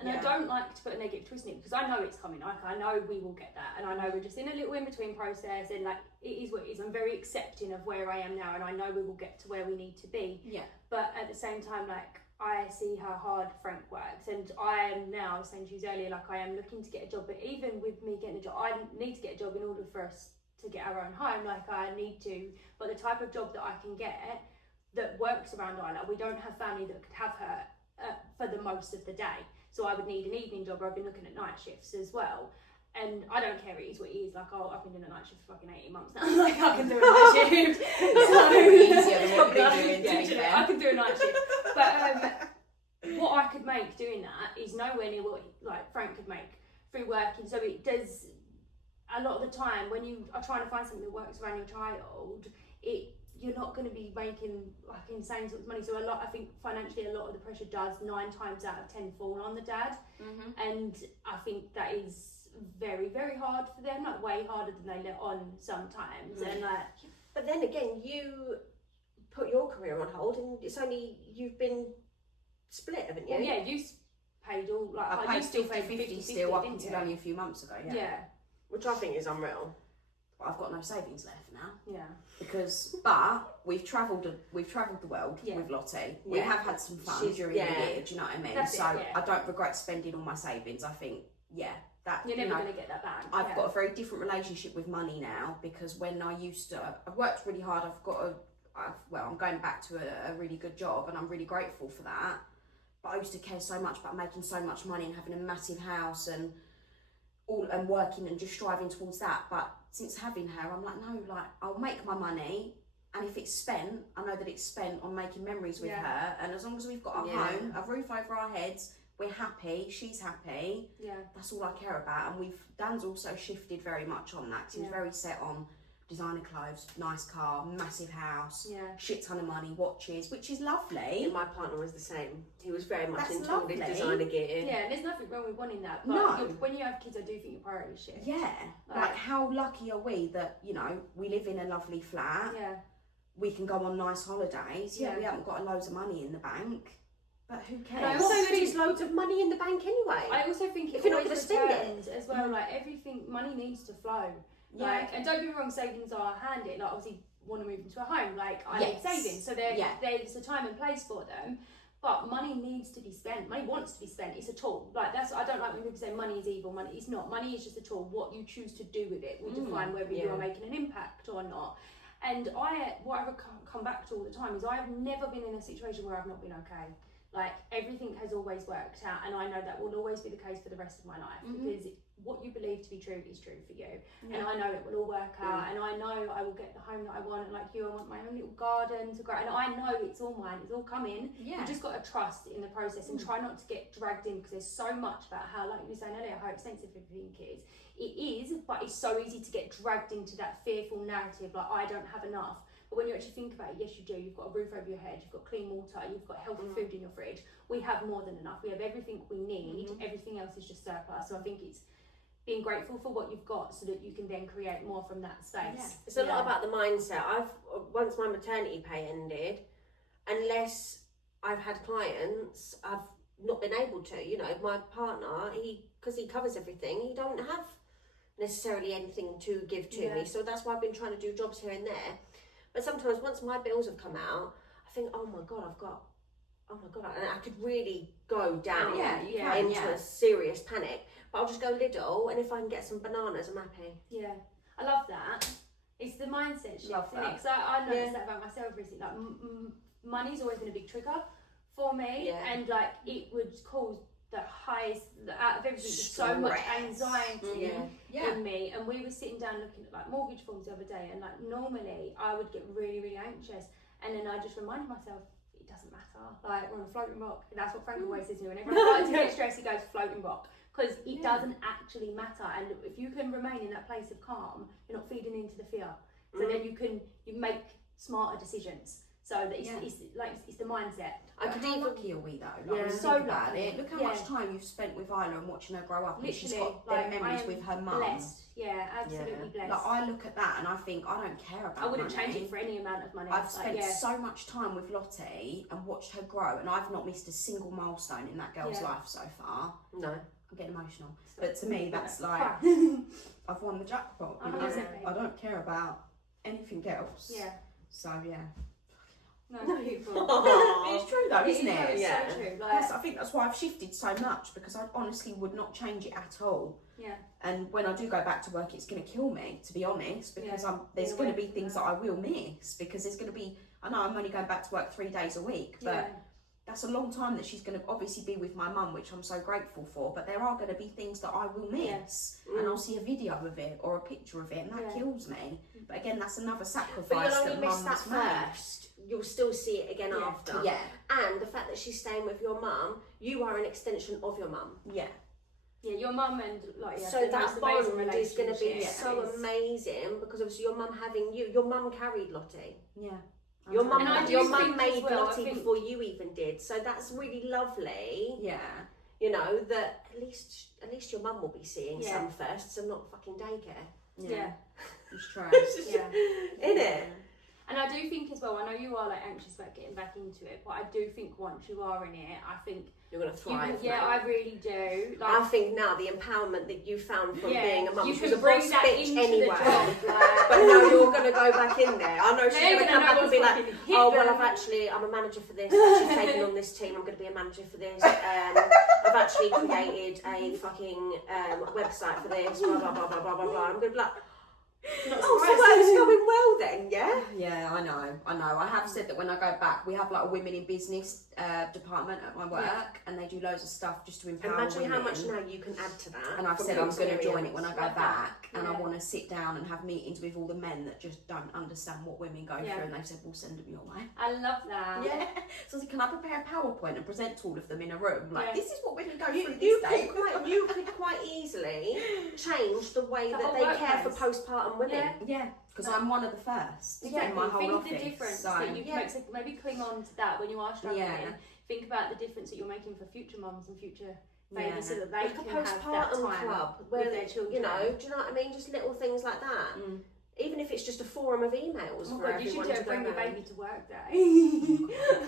And I don't like to put a negative twist in it, because I know it's coming. Like, I know we will get that, and I know we're just in a little in-between process, and like it is what it is. I'm very accepting of where I am now, and I know we will get to where we need to be. But at the same time, like, I see how hard Frank works, and I am now, saying to you earlier, like I am looking to get a job, but even with me getting a job, I need to get a job in order for us to get our own home. Like, I need to, but the type of job that I can get that works around Isla, we don't have family that could have her for the most of the day, so I would need an evening job, or I've been looking at night shifts as well. And I don't care, it is what it is. Like, I've been doing a night shift for fucking 18 months now. Like, I can do a night shift. It's easier than what we've been doing, to be fair. I can do a night shift. But what I could make doing that is nowhere near what like Frank could make through working. So it does, a lot of the time when you are trying to find something that works around your child, you're not going to be making like insane sorts of money. So I think financially a lot of the pressure does 9 times out of 10 fall on the dad. And I think that is very, very hard for them, like way harder than they let on sometimes. And like, but then again, you put your career on hold, and it's only you've been split, haven't you? well, yeah, you paid all, like I paid still paid 50 still up until only a few months ago. Which I think is unreal. But I've got no savings left now. Because but we've travelled the world with Lottie. We have had some fun during the year. Do you know what I mean? That's so it, I don't regret spending all my savings. I think that You're never you know, going to get that back. I've got a very different relationship with money now, because when I used to, I've worked really hard. I'm going back to a really good job, and I'm really grateful for that. But I used to care so much about making so much money and having a massive house and working and just striving towards that. But since having her, I'm like, no, like I'll make my money, and if it's spent, I know that it's spent on making memories with her. And as long as we've got a home, a roof over our heads, we're happy, she's happy. Yeah. That's all I care about. And Dan's also shifted very much on that, 'cause he's very set on designer clothes, nice car, massive house, shit ton of money, watches, which is lovely. And my partner was the same. He was very much That's into all this lovely. designer gear. Yeah, and there's nothing wrong with wanting that. But No. when you have kids, I do think your priorities shift. Yeah. Like how lucky are we that, you know, we live in a lovely flat. Yeah. We can go on nice holidays. Yeah. We haven't got loads of money in the bank, but who And I cares? also Also, think- there's loads of money in the bank anyway. I also think it If you're not always gonna spend it. returns as well. Like everything, money needs to flow. Yeah. Like, and don't get me wrong, savings are handy. Like obviously, want to move into a home. Like I need Yes. savings, so there's a time and place for them. But money needs to be spent. Money wants to be spent. It's a tool. Like I don't like when people say money is evil. Money is not. Money is just a tool. What you choose to do with it will define whether you are making an impact or not. And what I come back to all the time is I have never been in a situation where I've not been okay. Like everything has always worked out, and I know that will always be the case for the rest of my life, because what you believe to be true is true for you. And I know it will all work out, and I know I will get the home that I want. And like you, I want my own little garden to grow, and I know it's all mine. It's all coming. Yeah. You just got to trust in the process and try not to get dragged in, because there's so much about how, like you were saying earlier, how expensive everything is. It is, but it's so easy to get dragged into that fearful narrative, like I don't have enough. But when you actually think about it, yes, you do. You've got a roof over your head, you've got clean water, you've got healthy food in your fridge. We have more than enough. We have everything we need. Everything else is just surplus. So I think it's being grateful for what you've got, so that you can then create more from that space. It's a lot about the mindset. Once my maternity pay ended, unless I've had clients, I've not been able to. You know, my partner, because he covers everything, he don't have necessarily anything to give to me. So that's why I've been trying to do jobs here and there. But sometimes once my bills have come out, I think, oh my god, and I could really go down into a serious panic. But I'll just go Lidl, and if I can get some bananas, I'm happy. Yeah, I love that. It's the mindset shift, Love that. because I noticed that about myself recently. Like money's always been a big trigger for me, and like it would cause the highest out of everything, just so much anxiety in me. And we were sitting down looking at like mortgage forms the other day, and like normally I would get really, really anxious, and then I just reminded myself, it doesn't matter. Like we're on a floating rock. And that's what Frank always says to me. Whenever I start to get stressed, he goes floating rock, because it doesn't actually matter. And if you can remain in that place of calm, you're not feeding into the fear. So then you make smarter decisions. So that it's the mindset. How lucky are we though? Like, when you So think about lucky. it, look how much time you've spent with Isla and watching her grow up. Literally, and she's got their memories with her mum. Blessed. Yeah, absolutely blessed. Like I look at that and I think I don't care about I wouldn't money. change it for any amount of money. I've spent so much time with Lottie and watched her grow, and I've not missed a single milestone in that girl's life so far. No. I'm getting emotional. But to me, that's like, I've won the jackpot. You know? 100%. I don't care about anything else. Yeah. So, yeah. No, beautiful. It's true though, isn't it? It's Yeah. so true. I think that's why I've shifted so much, because I honestly would not change it at all. Yeah. And when I do go back to work, it's going to kill me, to be honest, because there's going to be things that I will miss, because there's going to be, I know I'm only going back to work 3 days a week, but that's a long time that she's going to obviously be with my mum, which I'm so grateful for, but there are going to be things that I will miss, and I'll see a video of it or a picture of it, and that kills me. But again, that's another sacrifice But you'll only that miss that mum's made. first. You'll still see it again after. Yeah. And the fact that she's staying with your mum, you are an extension of your mum. Yeah. Yeah, your mum and So that bond is going to be relationship so is- amazing, because obviously your mum having you, your mum carried Lottie. Yeah. Your mum, And I do your mum think made as well, I Lottie think- before you even did. So that's really lovely. Yeah. You know that at least your mum will be seeing Yeah. some firsts and not fucking daycare. Yeah. It's true. Yeah. In it. And I do think as well, I know you are like anxious about getting back into it, but I do think once you are in it, I think You're going to thrive. yeah, mate. I really do. Like, I think now the empowerment that you found from being a mum, you she was can a bring boss that bitch into anyway. the job. Like, But now you're going to go back in there. I know she's They're going to gonna come back know and be what's like, fucking oh, well, hidden. I'm a manager for this. I've actually taken on this team. I'm going to be a manager for this. I've actually created a fucking website for this, blah, blah, blah, blah, blah, blah, blah. I'm going to be like, Not oh, so surprised. it's going well then, yeah? Yeah, I know. I have said that when I go back, we have like a women in business department at my work, and they do loads of stuff just to empower Imagine women. how much now you can add to that. And I've from said your I'm going to join it experience. when I go Love back, that. and I Yeah. want to sit down and have meetings with all the men that just don't understand what women go Yeah. through, and they've said we'll send them your way. I love that. Yeah. So I said, can I prepare a PowerPoint and present to all of them in a room? Like, Yeah. this is what women go You, through you, this day. you could quite easily change the way The that whole they care for workplace. postpartum women. Yeah. Yeah, because I'm one of the first Exactly. in my whole Think office. of the difference so, that you Yeah. make. So maybe cling on to that when you are struggling. Yeah. Think about the difference that you're making for future mums and future Yeah. babies, so that they Like a can have that postpartum time club where with their children. you know, do you know what I mean? Just little things like that. Mm. Even if it's just a forum of emails Oh for my God, you should everyone do to a go bring your round. baby to work day.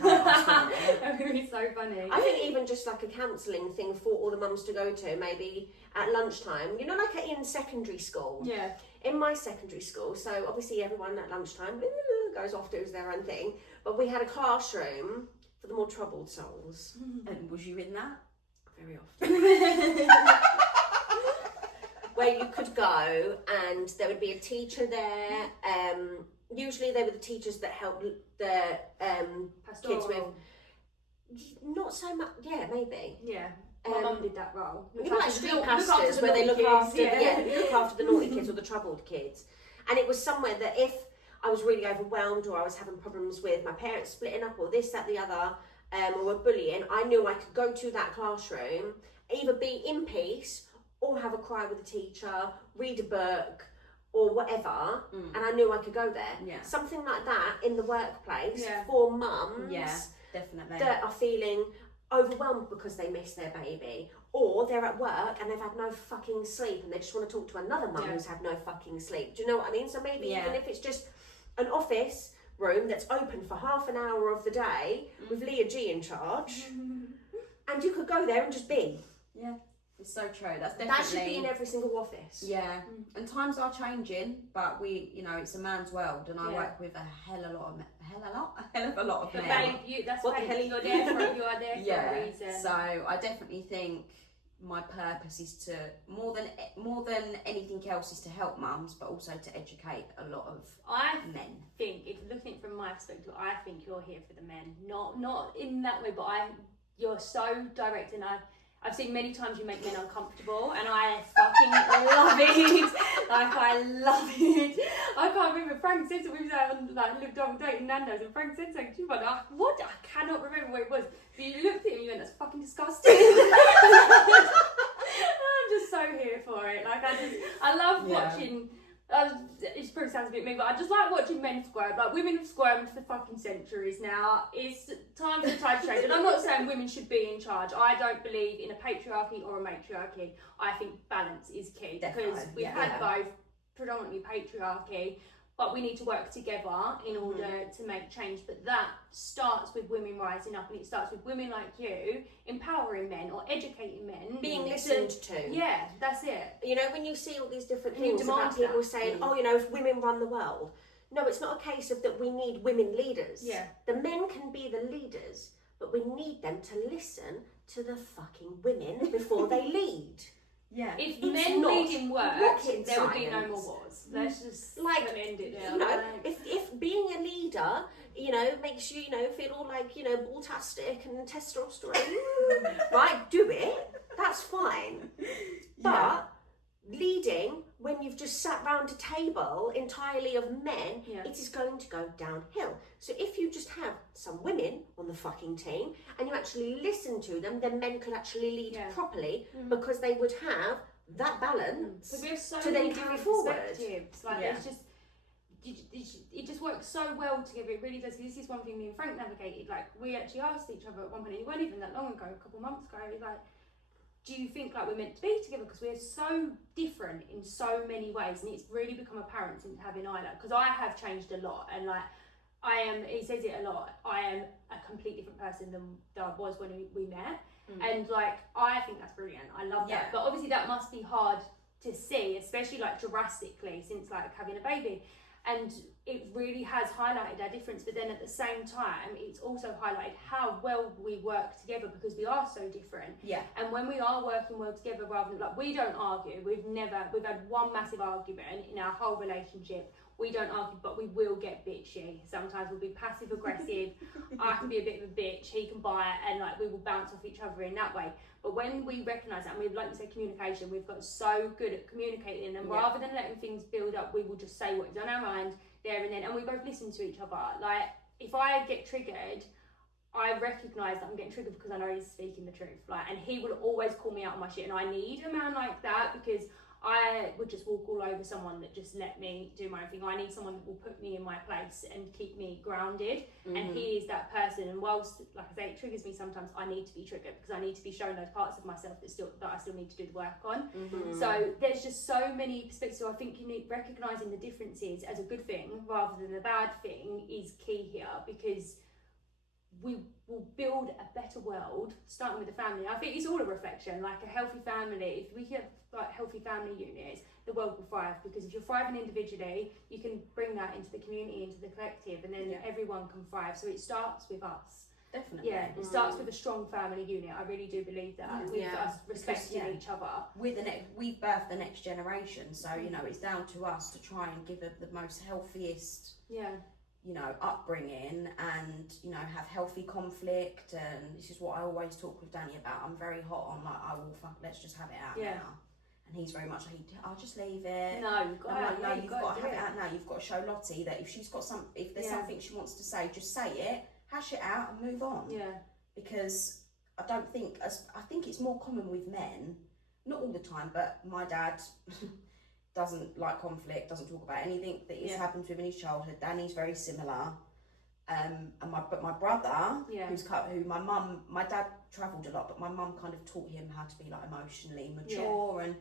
Okay, That would be so funny. I think even just like a counselling thing for all the mums to go to, maybe at lunchtime. You know, like in secondary school. Yeah. In my secondary school, so obviously everyone at lunchtime goes off, does their own thing. But we had a classroom for the more troubled souls. And was you in that? Very often. Where you could go and there would be a teacher there. Usually they were the teachers that helped the Pastoral. kids with. Not so much, yeah, maybe. Yeah. My mum did that role. You know, like after street look after pastors the where they naughty look kids, after, look after the naughty kids or the troubled kids. And it was somewhere that if I was really overwhelmed or I was having problems with my parents splitting up or this, that, the other, or bullying, I knew I could go to that classroom, either be in peace or have a cry with the teacher, read a book or whatever, and I knew I could go there. Yeah. Something like that in the workplace Yeah. for mums Yeah, definitely. that are feeling overwhelmed because they miss their baby, or they're at work and they've had no fucking sleep and they just want to talk to another mum Yeah. who's had no fucking sleep. Do you know what I mean? So maybe Yeah. even if it's just an office room that's open for half an hour of the day with Leah G in charge, and you could go there and just be. Yeah, it's so true. That's definitely. That should be in every single office. Yeah, and times are changing, but it's a man's world, and I Yeah. work with a hell of a lot of But men. babe, that's What the fine. hell are You're there for, you are there for Yeah, a reason. so I definitely think my purpose is to more than anything else is to help mums, but also to educate a lot of I men. think, if looking at it from my perspective, I think you're here for the men. Not in that way, but you're so direct, and I've seen many times you make men uncomfortable, and I fucking love it. Like, I love it. I can't remember, Frank said something, we was out on like double date in Nando's, and Frank said something to you, but what? I cannot remember what it was. But you looked at him and you went, that's fucking disgusting. I'm just so here for it. Like, I love Yeah. watching. It probably sounds a bit mean, but I just like watching men squirm. Like, women have squirmed for fucking centuries now. It's time for the tide to change. And I'm not saying women should be in charge. I don't believe in a patriarchy or a matriarchy. I think balance is key, because Definitely, we've yeah. had both, predominantly patriarchy, but we need to work together in order to make change. But that starts with women rising up, and it starts with women like you empowering men or educating men. Being to- listened to. Yeah, that's it. You know, when you see all these different And you things about demand people that. saying, oh, you know, if women run the world. No, it's not a case of that we need women leaders. Yeah. The men can be the leaders, but we need them to listen to the fucking women before they lead. Yeah. If It's men not leading worked, rocket there would be no science. more wars. Let's just Like, end it there. You know, Like, if being a leader, you know, makes you, you know, feel all like, you know, ball-tastic and testosterone, right, do it. That's fine. But leading, when you've just sat round a table entirely of men, Yeah. it is going to go downhill. So if you just have some women on the fucking team and you actually listen to them, then men could actually lead Yeah. properly, because they would have that balance. But we have so to many then carry different forward. perspectives. Like, Yeah. it's just, it just works so well together. It really does. This is one thing me and Frank navigated. Like, we actually asked each other at one point, and it wasn't even that long ago, a couple of months ago, like, do you think like we're meant to be together? Because we're so different in so many ways, and it's really become apparent since having Isla. Because I have changed a lot, and like he says it a lot, I am a complete different person than I was when we met. And like, I think that's brilliant. I love Yeah. that. But obviously that must be hard to see, especially like drastically, since like having a baby. And it really has highlighted our difference, but then at the same time it's also highlighted how well we work together because we are so different. Yeah. And when we are working well together, rather than like, we don't argue, we've had one massive argument in our whole relationship. We don't argue, but we will get bitchy. Sometimes we'll be passive aggressive. I can be a bit of a bitch, he can bite, and like we will bounce off each other in that way. But when we recognise that, and we, like you say, communication, we've got so good at communicating, and rather than letting things build up, we will just say what is on our mind there and then, and we both listen to each other. Like, if I get triggered, I recognise that I'm getting triggered because I know he's speaking the truth. Like, and he will always call me out on my shit, and I need a man like that because I would just walk all over someone that just let me do my own thing. I need someone that will put me in my place and keep me grounded. And he is that person. And whilst, like I say, it triggers me sometimes, I need to be triggered because I need to be shown those parts of myself that I still need to do the work on. So there's just so many perspectives. So I think you need recognising the differences as a good thing rather than a bad thing is key here, because we will build a better world starting with the family. I think it's all a reflection, like a healthy family. If we have like healthy family units, the world will thrive, because if you're thriving individually, you can bring that into the community, into the collective, and then everyone can thrive. So it starts with us. Definitely. Yeah, it starts with a strong family unit. I really do believe that. With us respecting each other. We've birthed the next generation, so you know it's down to us to try and give them the most healthiest upbringing, and have healthy conflict. And this is what I always talk with Danny about. I'm very hot on let's just have it out now. And he's very much like, I'll just leave it. No, you've got to you've got to have it out now. You've got to show Lottie that if there's something she wants to say, just say it, hash it out, and move on. Yeah. Because I think it's more common with men, not all the time, but my dad doesn't like conflict, doesn't talk about anything that has happened to him in his childhood. Danny's very similar. And my brother, who my dad travelled a lot, but my mum kind of taught him how to be like emotionally mature, and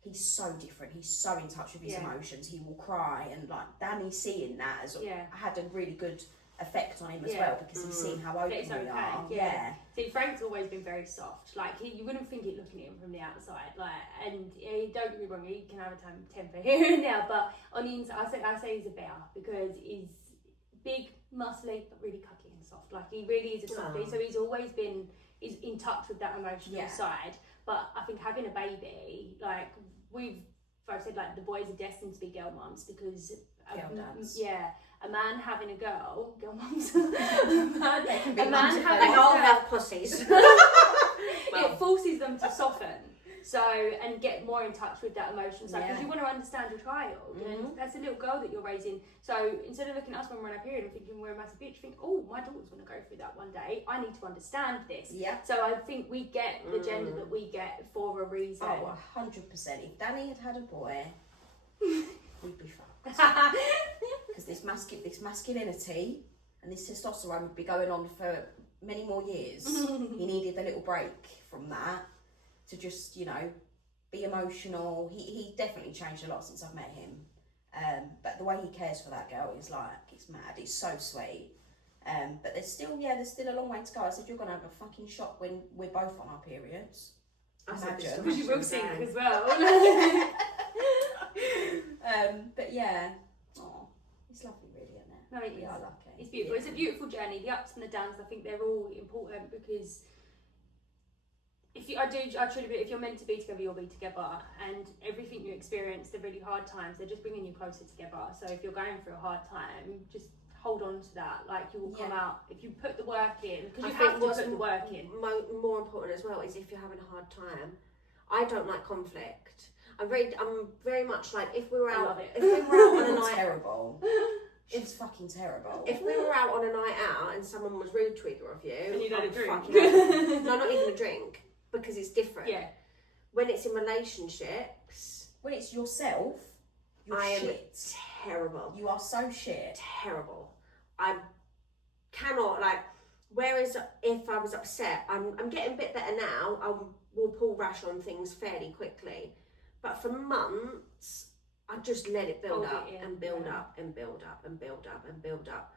he's so different. He's so in touch with his emotions. He will cry, and like Danny seeing that has had a really good effect on him as well, because he's seen how open we are. Yeah. See, Frank's always been very soft. Like you wouldn't think it looking at him from the outside. Like, and don't get me wrong, he can have a temper here and there, but on the inside, I say he's a bear because he's big, muscly, but really cuddly and soft. Like he really is a softie. So he's always been in touch with that emotional side. But I think having a baby, like we've both said, like the boys are destined to be girl mums because a man having a girl mums, a man having they all have pussies. It forces them to soften. So, and get more in touch with that emotional side, because you want to understand your child, and that's a little girl that you're raising. So instead of looking at us when we're in our period and thinking we're a massive bitch, think, oh, my daughter's going to go through that one day. I need to understand this. Yeah. So I think we get the gender that we get for a reason. Oh, 100%. If Danny had a boy, we'd be fucked. Because this masculinity and this testosterone would be going on for many more years. He needed a little break from that to just, be emotional. He definitely changed a lot since I've met him. But the way he cares for that girl is like, it's mad. It's so sweet. But there's still a long way to go. I said, you're going to have a fucking shock when we're both on our periods. Imagine. Because you will sink as well. But yeah, it's lovely really, isn't it? No, it is. I like it. It's beautiful. It's a beautiful journey. The ups and the downs, I think they're all important, because I truly believe if you're meant to be together, you'll be together, and everything you experience, the really hard times, they're just bringing you closer together. So if you're going through a hard time, just hold on to that. Like, you will come out if you put the work in, because you have to put the work in. More important as well is if you're having a hard time. I don't like conflict. I'm very much like, if we were out on a night, terrible. It's fucking terrible. If we were out on a night out and someone was rude to either of you, and you don't drink. No, not even a drink, because it's different. Yeah. When it's in relationships, when it's yourself, I shit. Am terrible. You are so shit. Terrible. I cannot, like. Whereas if I was upset, I'm getting a bit better now. I will pull rash on things fairly quickly. But for months, I just let it build up and build up and build up and build up and build up.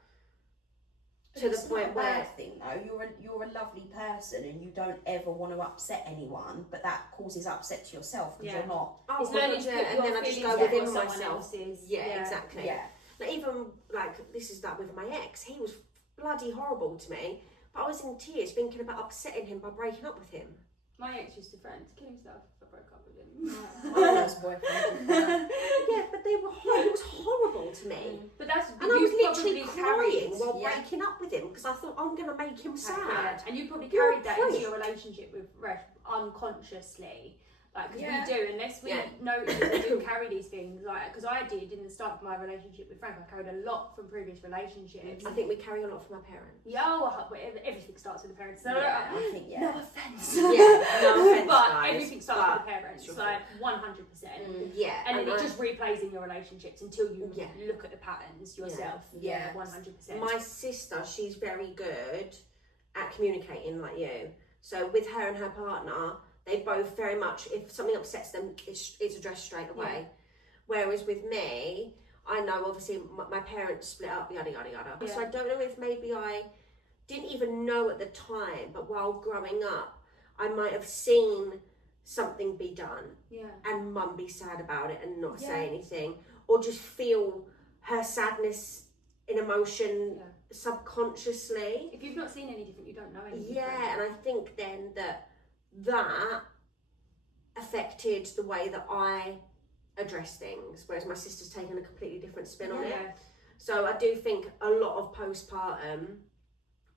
But to the point where, bad thing though, you're a lovely person and you don't ever want to upset anyone, but that causes upset to yourself because you're not. It's learning to put and then I just go within myself. Yeah, exactly. Yeah. Like, even like this is that with my ex, he was bloody horrible to me, but I was in tears thinking about upsetting him by breaking up with him. My ex used to threaten to kill himself if I broke up with him. My first boyfriend. Yeah, but they were it was horrible to me. But that's And I was you literally probably crying carried- while yeah. breaking up with him because I thought I'm going to make him sad. Yeah, and you probably You're carried that a into your prick. relationship with Resh unconsciously. Like, because Yeah. we do, unless we Yeah. notice that we do carry these things. Like, because I did in the start of my relationship with Frank, I carried a lot from previous relationships. I think we carry a lot from our parents. Yeah, well, everything starts with the parents. So Yeah, I think, yeah. no offense. Yeah, no offense, but guys, everything starts but with the parents, it's your like 100%. Yeah, And then I- it just replays in your relationships until you Yeah. look at the patterns yourself. Yeah. 100%. my sister, she's very good at communicating like you. So with her and her partner, they both very much, if something upsets them, it's addressed straight away. Yeah. Whereas with me, I know obviously my parents split up, yada yada yada. Yeah. So I don't know if maybe I didn't even know at the time, but while growing up, I might have seen something be done Yeah. and mum be sad about it and not Yeah. say anything, or just feel her sadness in emotion Yeah. subconsciously. If you've not seen any different, you don't know any Yeah, different. and I think then that affected the way that I address things, whereas my sister's taken a completely different spin on it. Yeah. So I do think a lot of postpartum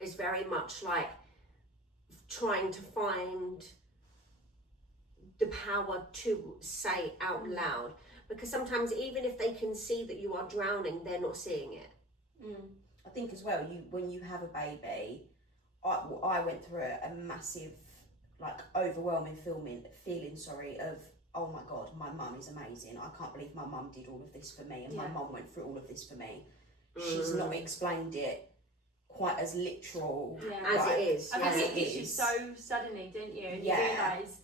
is very much like trying to find the power to say out loud, because sometimes even if they can see that you are drowning, they're not seeing it. I think as well, when you have a baby, I went through a massive, like, overwhelming feeling of, oh my god, my mum is amazing. I can't believe my mum did all of this for me, and my Yeah. mum went through all of this for me. She's not explained it quite as literal Yeah. As it is. I Yeah. think as it hits you so suddenly, don't you? And you Yeah. realise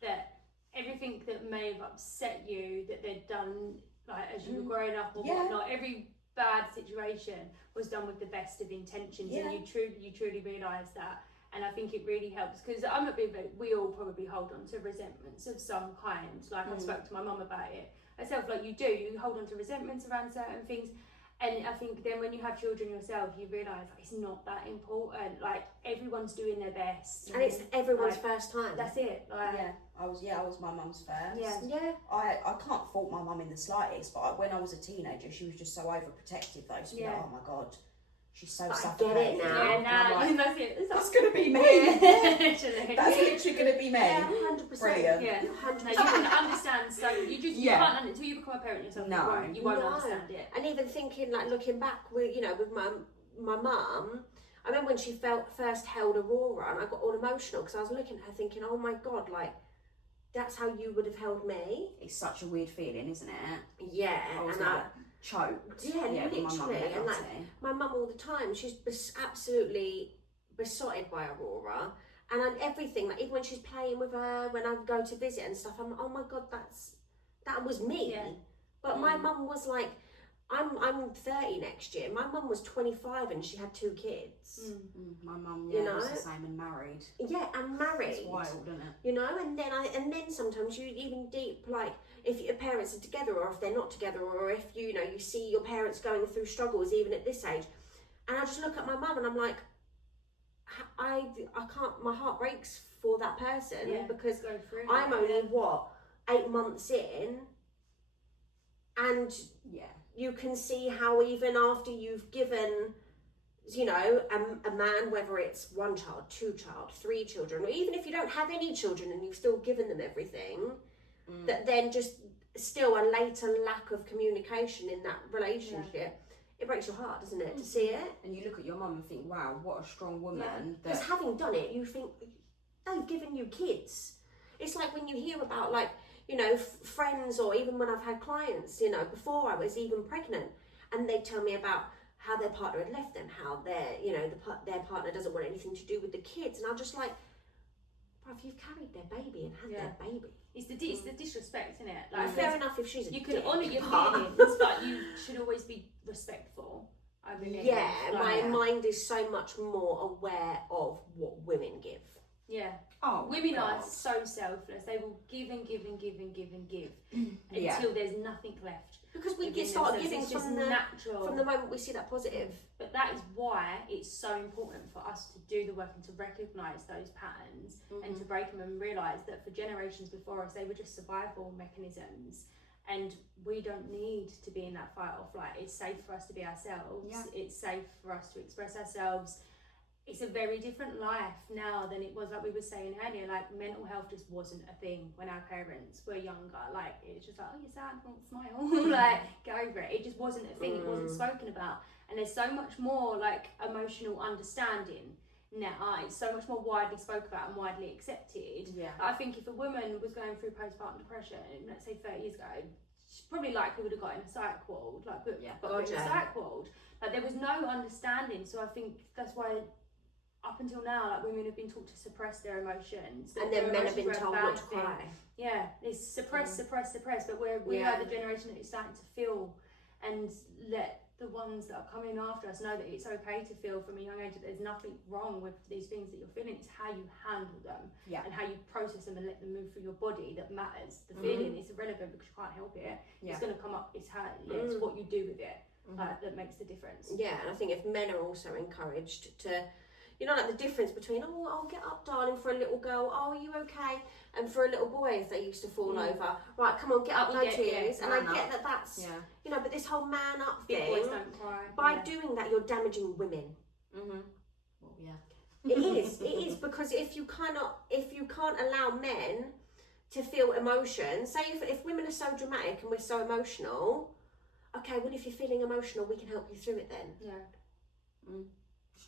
that everything that may have upset you, that they'd done, like, as you were growing up or Yeah. whatnot, every bad situation was done with the best of intentions, Yeah. and you truly realise that. And I think it really helps, because I'm a bit, we all probably hold on to resentments of some kind. Like, I spoke to my mum about it herself, like you hold on to resentments around certain things. And I think then when you have children yourself, you realise like, it's not that important. Like, everyone's doing their best, And it's everyone's Like, first time. that's it. Like, I was my mum's first. Yeah. Yeah. I can't fault my mum in the slightest, but when I was a teenager, she was just so overprotective though. So Yeah. like, oh my god, she's so But I get it suffocating. now. yeah, And I'm nah, like, that's it. that's gonna be me. Literally. That's literally gonna be me. Yeah, 100%. Brilliant. Yeah. 100%. No, you can understand. So you just you Yeah. can't until you become a parent yourself. No. you won't No. understand it. And even thinking, like, looking back, with my mum, I remember when she first held Aurora, and I got all emotional because I was looking at her thinking, oh my god, like, that's how you would have held me. It's such a weird feeling, isn't it? Yeah, I was and like choked. yeah, with my mum literally, and like Letty. my mum all the time, she's absolutely besotted by Aurora, and on everything, like even when she's playing with her, when I go to visit and stuff, I'm like, oh my god, that was me. Yeah. But my mum was like, I'm 30 next year. My mum was 25 and she had 2 kids. My mum, You was know? the same and married. Yeah, and married. It's wild, isn't it? You know, and then sometimes you even deep, like if your parents are together or if they're not together, or if you see your parents going through struggles even at this age, and I just look at my mum and I'm like, I can't, my heart breaks for that person, Yeah, because go through I'm it. only 8 months in, and Yeah. you can see how even after you've given, a man, whether it's 1 child, 2 child, 3 children, or even if you don't have any children and you've still given them everything, that then just still a later lack of communication in that relationship, it breaks your heart, doesn't it, to see it? And you look at your mum and think, wow, what a strong woman. Because That having done it, you think they've given you kids. It's like when you hear about friends, or even when I've had clients, before I was even pregnant, and they tell me about how their partner had left them, how their partner doesn't want anything to do with the kids, and I'm just like, bruv, you've carried their baby and had their baby. It's the disrespect, isn't it? Like, Fair enough if she's a you can dick, honour your but- feelings, but you should always be respectful. I believe. Yeah, my Like, mind is so much more aware of what women give. yeah. Women are God. so selfless. They will give and give and give and give and give Yeah. until there's nothing left. Because we within start themselves. giving It's just from natural. the moment we see that positive. But that is why it's so important for us to do the work and to recognise those patterns and to break them and realise that for generations before us, they were just survival mechanisms. And we don't need to be in that fight or flight. It's safe for us to be ourselves. Yeah. It's safe for us to express ourselves. It's a very different life now than it was, like we were saying earlier. Like, mental health just wasn't a thing when our parents were younger. Like, it was just like, oh, you're sad, well, smile. Like, get over it. It just wasn't a thing. It wasn't spoken about. And there's so much more like emotional understanding now. It's so much more widely spoken about and widely accepted. Yeah. I think if a woman was going through postpartum depression, let's say 30 years ago, she probably likely would have got in a psych ward, like, but got in a psych ward. Like, there was no understanding. So I think that's why up until now, like, women have been taught to suppress their emotions, And then men have been told not to cry. Yeah, it's suppress, but we are the generation that is starting to feel and let the ones that are coming after us know that it's okay to feel from a young age, that there's nothing wrong with these things that you're feeling. It's how you handle them and how you process them and let them move through your body that matters. The feeling is irrelevant because you can't help it. It's going to come up. It's how it's what you do with it that makes the difference. Yeah, and I think if men are also encouraged to, you know, like the difference between, oh, I'll get up, darling, for a little girl, oh, are you okay? And for a little boy, if they used to fall over, right, come on, get up, no tears. And I get that that's, you know, but this whole man up Big thing, boys don't cry. by doing that, you're damaging women. Well, yeah. It is, because if you can't allow men to feel emotion, say if women are so dramatic and we're so emotional, okay, well, if you're feeling emotional, we can help you through it then. Yeah.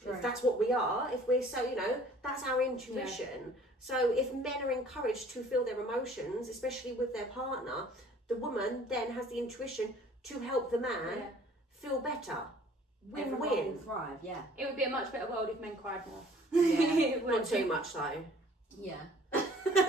If that's what we are, if we're so, you know, that's our intuition. So if men are encouraged to feel their emotions, especially with their partner, the woman then has the intuition to help the man feel better. Everyone Win-win. will thrive, yeah. It would be a much better world if men cried more. Yeah. Not too much though. Yeah.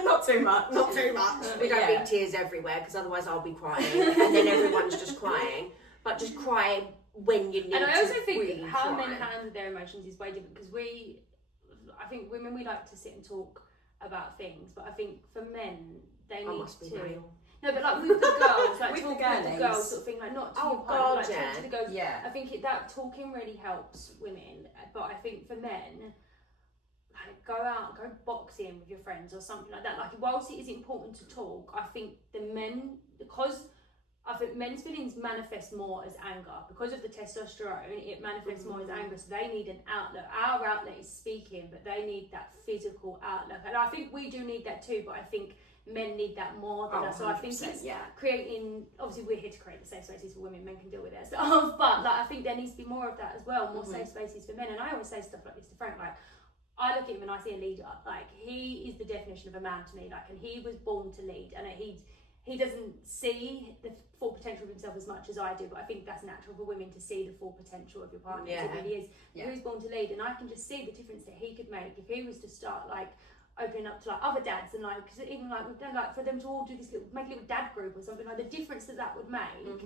Not too much. Not too much. We don't need tears everywhere, because otherwise I'll be crying and then everyone's just crying. But just cry when you need to. And I also think really how cry. men handle their emotions is way different, because I think women, we like to sit and talk about things, but I think for men, they I need must be to. real. No, but like with the girls, like With talk the with the girlies. girls sort of thing, like not to Oh, your partner, God, like yeah. talk to the girls. Yeah. I think that talking really helps women, but I think for men, like go out, go boxing with your friends or something like that. Like, whilst it is important to talk, I think the men, because I think men's feelings manifest more as anger because of the testosterone. It manifests more as anger, so they need an outlet. Our outlet is speaking, but they need that physical outlet, and I think we do need that too. But I think men need that more than us. So I think it's creating. Obviously, we're here to create the safe spaces for women. Men can deal with their stuff, but like I think there needs to be more of that as well. More safe spaces for men. And I always say stuff like this to Frank, like, I look at him and I see a leader. Like, he is the definition of a man to me. Like, and he was born to lead, and he doesn't see the full potential of himself as much as I do, but I think that's natural for women to see the full potential of your partner. It really is. He was born to lead, and I can just see the difference that he could make if he was to start like opening up to like other dads, and like, cause even like we've done like for them to all do this little, make a little dad group or something, like the difference that would make.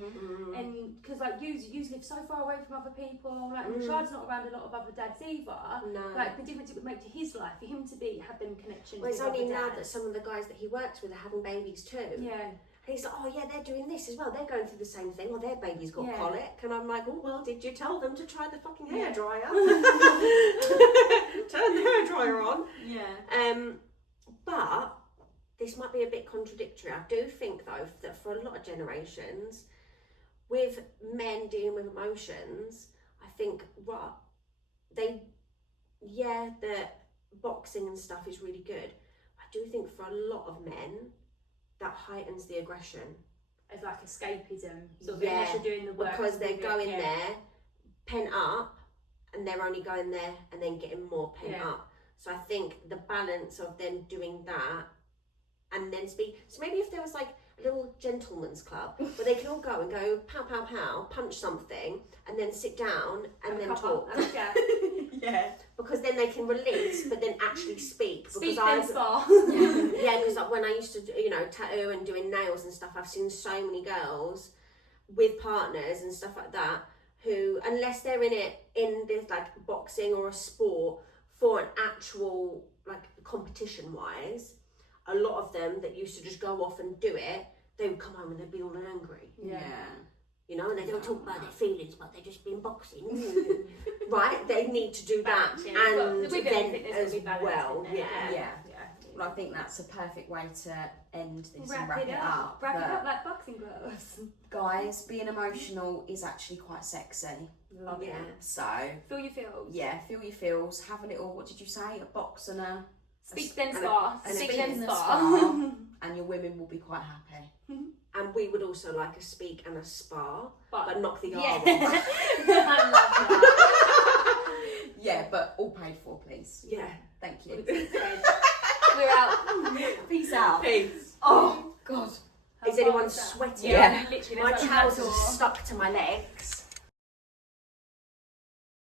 And because like you live so far away from other people, like Rashad's not around a lot of other dads either. No. Like the difference it would make to his life, for him to have them connections. Well, it's with only other now dads. that some of the guys that he works with are having babies too. Yeah. And he's like, oh yeah, they're doing this as well. They're going through the same thing. Well, their baby's got colic. And I'm like, oh, well, did you tell them to try the fucking hairdryer? Turn the hairdryer on. Yeah. But this might be a bit contradictory. I do think, though, that for a lot of generations, with men dealing with emotions, I think, the boxing and stuff is really good. I do think for a lot of men, that heightens the aggression. As like escapism, sort of unless you're doing the work. Because they're going there pent up, and they're only going there and then getting more pent up. So I think the balance of them doing that and then speak. So maybe if there was like a little gentleman's club where they can all go and go pow pow pow, punch something, and then sit down and then talk. Yeah. Because then they can release, but then actually speak. Speak because then spar. because like when I used to, tattoo and doing nails and stuff, I've seen so many girls with partners and stuff like that who, unless they're in this like boxing or a sport for an actual like competition wise, a lot of them that used to just go off and do it, they would come home and they'd be all angry. Yeah. You know, and they don't talk about their feelings, but they've just been boxing. Right? They need to do that, Balance, yeah. and But with then everything, there's as gotta be balance well. in there. Yeah. Well, I think that's a perfect way to end this and Wrap wrap it up. Wrap it But up like boxing gloves. guys, being emotional is actually quite sexy. Love Yeah. it. So, Feel your feels. yeah, feel your feels. Have a little, what did you say? A box and a... Speak then and a- spar. and a Speak speak then and a spar. spar. And your women will be quite happy. And we would also like a speak and a spar, but knock the Yeah. R off. I love that. Yeah, but all paid for, please. Yeah. Thank you. We're out. Peace out. Peace. Oh, God. Is anyone sweating? Yeah. Literally. My that's like trousers that are door. stuck to my legs.